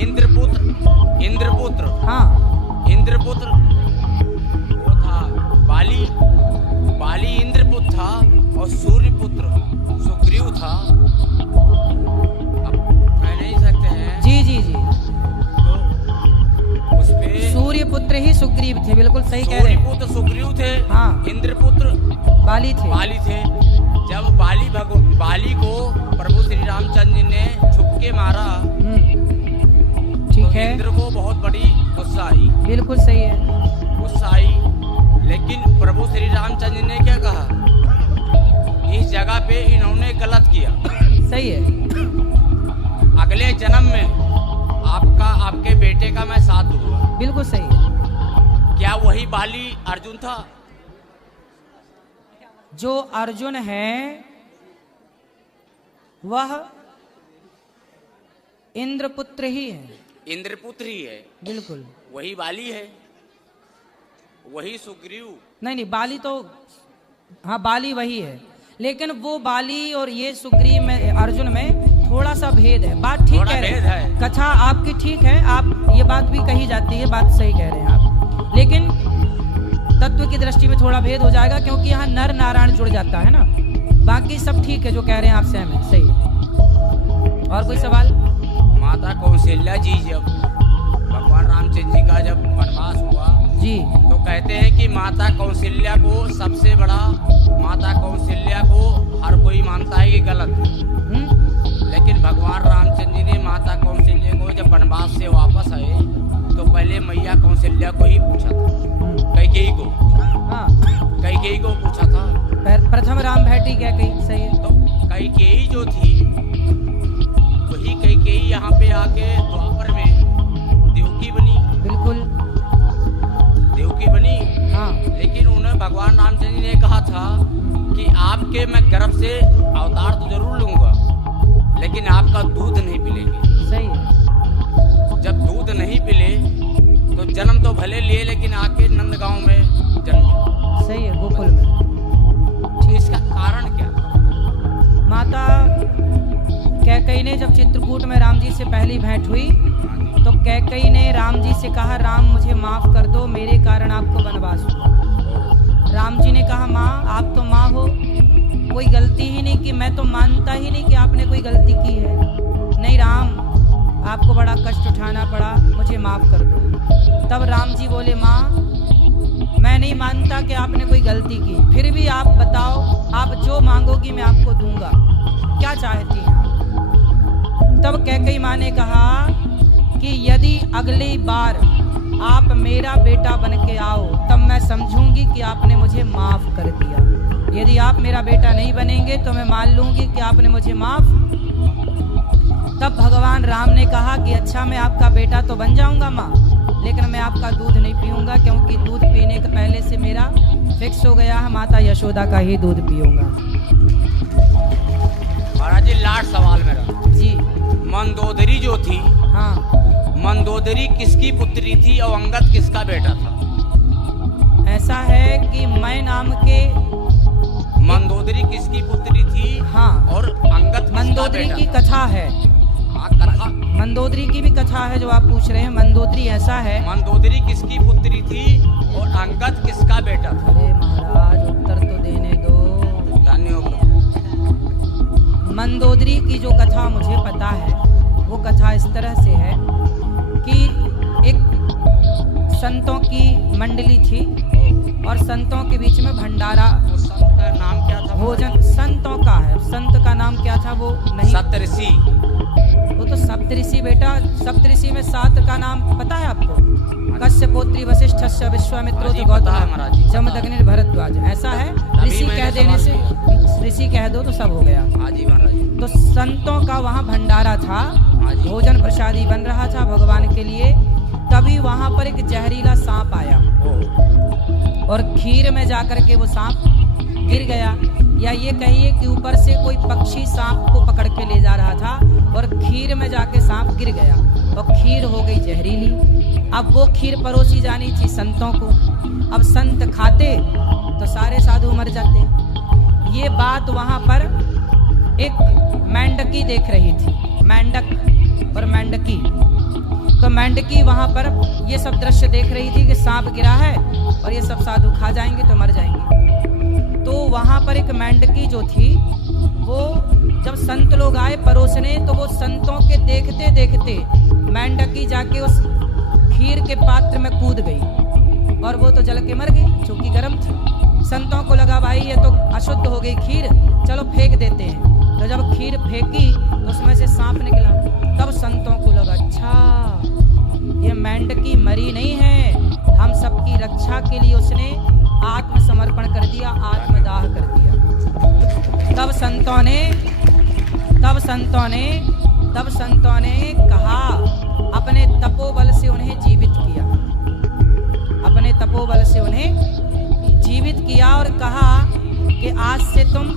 इंद्रपुत्र हाँ, इंद्रपुत्र वो था बाली इंद्रपुत्र था और सूर्यपुत्र सुग्रीव था। अब कह नहीं सकते हैं। जी जी जी, तो उस पे सूर्यपुत्र ही सुग्रीव थे, बिल्कुल सही कह रहे हैं। सूर्यपुत्र सुग्रीव थे, हाँ, इंद्रपुत्र बाली थे। जब बाली को प्रभु श्री रामचंद्र जी ने छुप के मारा, ठीक तो है, इंद्र को बहुत बड़ी गुस्सा आई, बिल्कुल सही है। गुस्सा आई, लेकिन प्रभु श्री रामचंद्र जी ने क्या कहा, इस जगह पे इन्होंने गलत किया, सही है, अगले जन्म में आपके बेटे का मैं साथ दूंगा। बिल्कुल सही है। क्या वही बाली अर्जुन था? जो अर्जुन है वह इंद्रपुत्र ही है, इंद्रपुत्र ही है, बिल्कुल। वही बाली है, वही सुग्रीव नहीं, बाली तो हाँ, बाली वही है, लेकिन वो बाली और ये सुग्रीव में, अर्जुन में थोड़ा सा भेद है। बात ठीक कह रहे हैं, कथा आपकी ठीक है, आप ये बात भी कही जाती है, बात सही कह रहे हैं आप, लेकिन तत्व की दृष्टि में थोड़ा भेद हो जाएगा, क्योंकि यहाँ नर नारायण जुड़ जाता है ना। बाकी सब ठीक है जो कह रहे हैं आप, सहमत हैं, सही है। और कोई सवाल? माता कौशल्या जी जब भगवान रामचंद्र जी का जब वनवास हुआ जी, तो कहते हैं कि माता कौशल्या को सबसे बड़ा, माता कौशल्या को हर कोई मानता है कि गलत, लेकिन भगवान रामचंद्र जी ने माता कौशल्या को जब वनवास से वापस आए तो पहले मैया कौशल्या को ही पूछा था, कैकेयी को, हाँ, कैकेयी को पूछा था। प्रथम राम भेटी क्या कही, सही है। तो कैकेयी जो थी वही कैकेयी यहाँ पे आके द्वापर में देवकी बनी, बिल्कुल देवकी बनी, हाँ, लेकिन उन्हें भगवान रामचंद्र जी ने कहा था कि आपके मैं गर्भ से अवतार तो जरूर लूंगा, लेकिन आपका दूध नहीं पिलेंगे। सही है। जब दूध नहीं पिले तो जन्म तो भले लिए, लेकिन आके नंदगांव में जन्म, सही है, गोकुल में। इसका कारण क्या? माता कैकेयी ने जब चित्रकूट में राम जी से पहली भेंट हुई तो कैकेयी ने राम जी से कहा, राम मुझे माफ कर दो, मेरे कारण आपको वनवास हुआ। राम जी ने कहा, माँ आप तो माँ हो, कोई गलती ही नहीं की, मैं तो मानता ही नहीं कि आपने कोई गलती की है, नहीं राम, आपको बड़ा कष्ट उठाना पड़ा, मुझे माफ कर दो। तब राम जी बोले, माँ मैं नहीं मानता कि आपने कोई गलती की, फिर भी आप बताओ, आप जो मांगोगी मैं आपको दूंगा, क्या चाहती हैं आप? तब कैकेयी माँ ने कहा कि यदि अगली बार आप मेरा बेटा बन के आओ तब मैं समझूंगी कि आपने मुझे माफ कर दिया, यदि आप मेरा बेटा नहीं बनेंगे तो मैं मान लूंगी कि आपने मुझे माफ। तब भगवान राम ने कहा कि अच्छा मैं आपका बेटा तो बन जाऊंगा माँ, लेकिन मैं आपका दूध नहीं पीऊंगा, क्योंकि दूध पीने के पहले से मेरा फिक्स हो गया है, माता यशोदा का ही दूध पीऊंगा। महाराज जी लास्ट सवाल मेरा जी। मंदोदरी जो थी, हाँ, मंदोदरी किसकी पुत्री थी और अंगद किसका बेटा था? ऐसा है कि मैं नाम के मंदोदरी किसकी पुत्री थी? हाँ, और अंगद किसका मंदोदरी बेटा की था? कथा है। हाँ, कथा मंदोदरी की भी कथा है जो आप पूछ रहे हैं। मंदोदरी ऐसा है, मंदोदरी किसकी पुत्री थी और अंगद किसका बेटा था? अरे महाराज उत्तर तो देने दो। धन्यवाद। मंदोदरी की जो कथा मुझे पता है वो कथा इस तरह से है कि एक संतों की मंडली थी और संतों के बीच में भंडारा। संत का नाम क्या था? भोजन संतों का है, संत का नाम क्या था वो नहीं, सप्तऋषि। वो तो सप्तऋषि बेटा, सप्तऋषि में 7 का नाम पता है आपको? कश्यपोत्री वशिष्ठस्य विश्वामित्रो गौतम जमदग्नि भरद्वाज, ऐसा है। ऋषि कह देने से, ऋषि कह दो तो सब हो गया। हाँ जी महाराज। तो संतों का वहाँ भंडारा था, भोजन प्रसादी बन रहा था भगवान के लिए। तभी वहाँ पर एक जहरीला सांप आया और खीर में जाकर के वो सांप गिर गया, या ये कहिए कि ऊपर से कोई पक्षी सांप को पकड़ के ले जा रहा था और खीर में जाके सांप गिर गया और खीर हो गई जहरीली। अब वो खीर परोसी जानी थी संतों को, अब संत खाते तो सारे साधु मर जाते। ये बात वहाँ पर एक मेंढकी देख रही थी, मेंढक और मेंढकी। तो मेंढकी वहाँ पर ये सब दृश्य देख रही थी कि सांप गिरा है और ये सब साधु खा जाएंगे तो मर जाएंगे। तो वहाँ पर एक मेंढकी जो थी वो जब संत लोग आए परोसने तो वो संतों के देखते देखते मेंढकी जाके उस खीर के पात्र में कूद गई और वो तो जल के मर गई, चूंकि गर्म थी। संतों को लगा भाई ये तो अशुद्ध हो गई खीर, चलो फेंक देते हैं। तो जब खीर फेंकी तो उसमें से सांप निकला। तब संतों को लगा अच्छा ये मेंढकी मरी नहीं है, हम सबकी रक्षा के लिए उसने आत्मसमर्पण कर दिया, आत्मदाह कर दिया। तब संतों ने कहा, अपने तपोबल से उन्हें जीवित किया, अपने तपोबल से उन्हें जीवित किया और कहा कि आज से तुम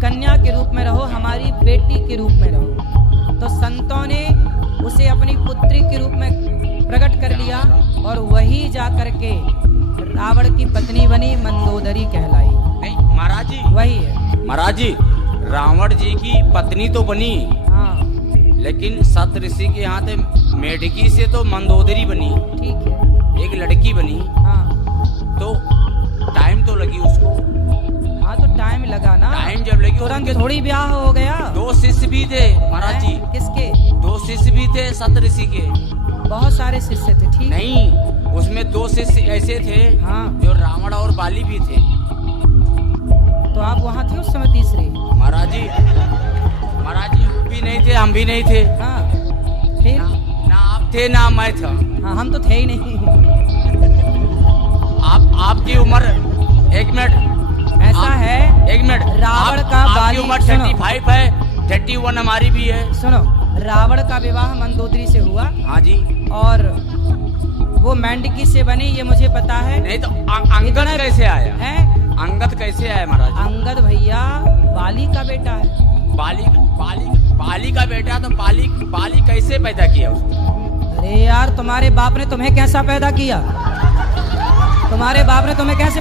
कन्या के रूप में रहो, हमारी बेटी के रूप में रहो। तो संतों ने उसे अपनी पुत्री के रूप में प्रकट कर लिया और वही जाकर के रावण की पत्नी बनी, मंदोदरी कहलाई। नहीं महाराज जी, वही है महाराज जी। रावण जी की पत्नी तो बनी, हाँ, लेकिन सप्तऋषि के यहाँ थे मेढकी से तो मंदोदरी बनी, ठीक है, एक लड़की बनी। हाँ, तो टाइम तो लगी उसको। हाँ तो टाइम लगा ना, टाइम जब लगी तुरंत थोड़ी ब्याह हो गया। 2 शिष्य भी थे महाराज जी। किसके? 2 शिष्य भी थे सप्तऋषि के। बहुत सारे शिष्य थे, ठीक नहीं, उसमें 2 शिष्य ऐसे थे, हाँ, जो रावण और बाली भी थे। तो आप वहाँ थे उस समय तीसरे? महाराज जी आप भी नहीं थे, हम भी नहीं थे। हाँ, फिर ना आप थे ना मैं था। हाँ, हम तो थे ही नहीं। आपकी उम्र, एक मिनट, ऐसा है, एक मिनट, रावण का आपकी उम्र 35 है, 31 हमारी भी है। सुनो, रावण का विवाह मंदोदरी से हुआ, हाँ जी, और वो मेंढकी से बनी, ये मुझे पता है। नहीं तो अंगद कैसे आया है? अंगद कैसे आया महाराज? अंगद भैया बाली का बेटा है। बाली का बेटा, तो बाली कैसे पैदा किया उसको? अरे यार, तुम्हारे बाप ने तुम्हें कैसा पैदा किया? तुम्हारे बाप ने तुम्हें कैसे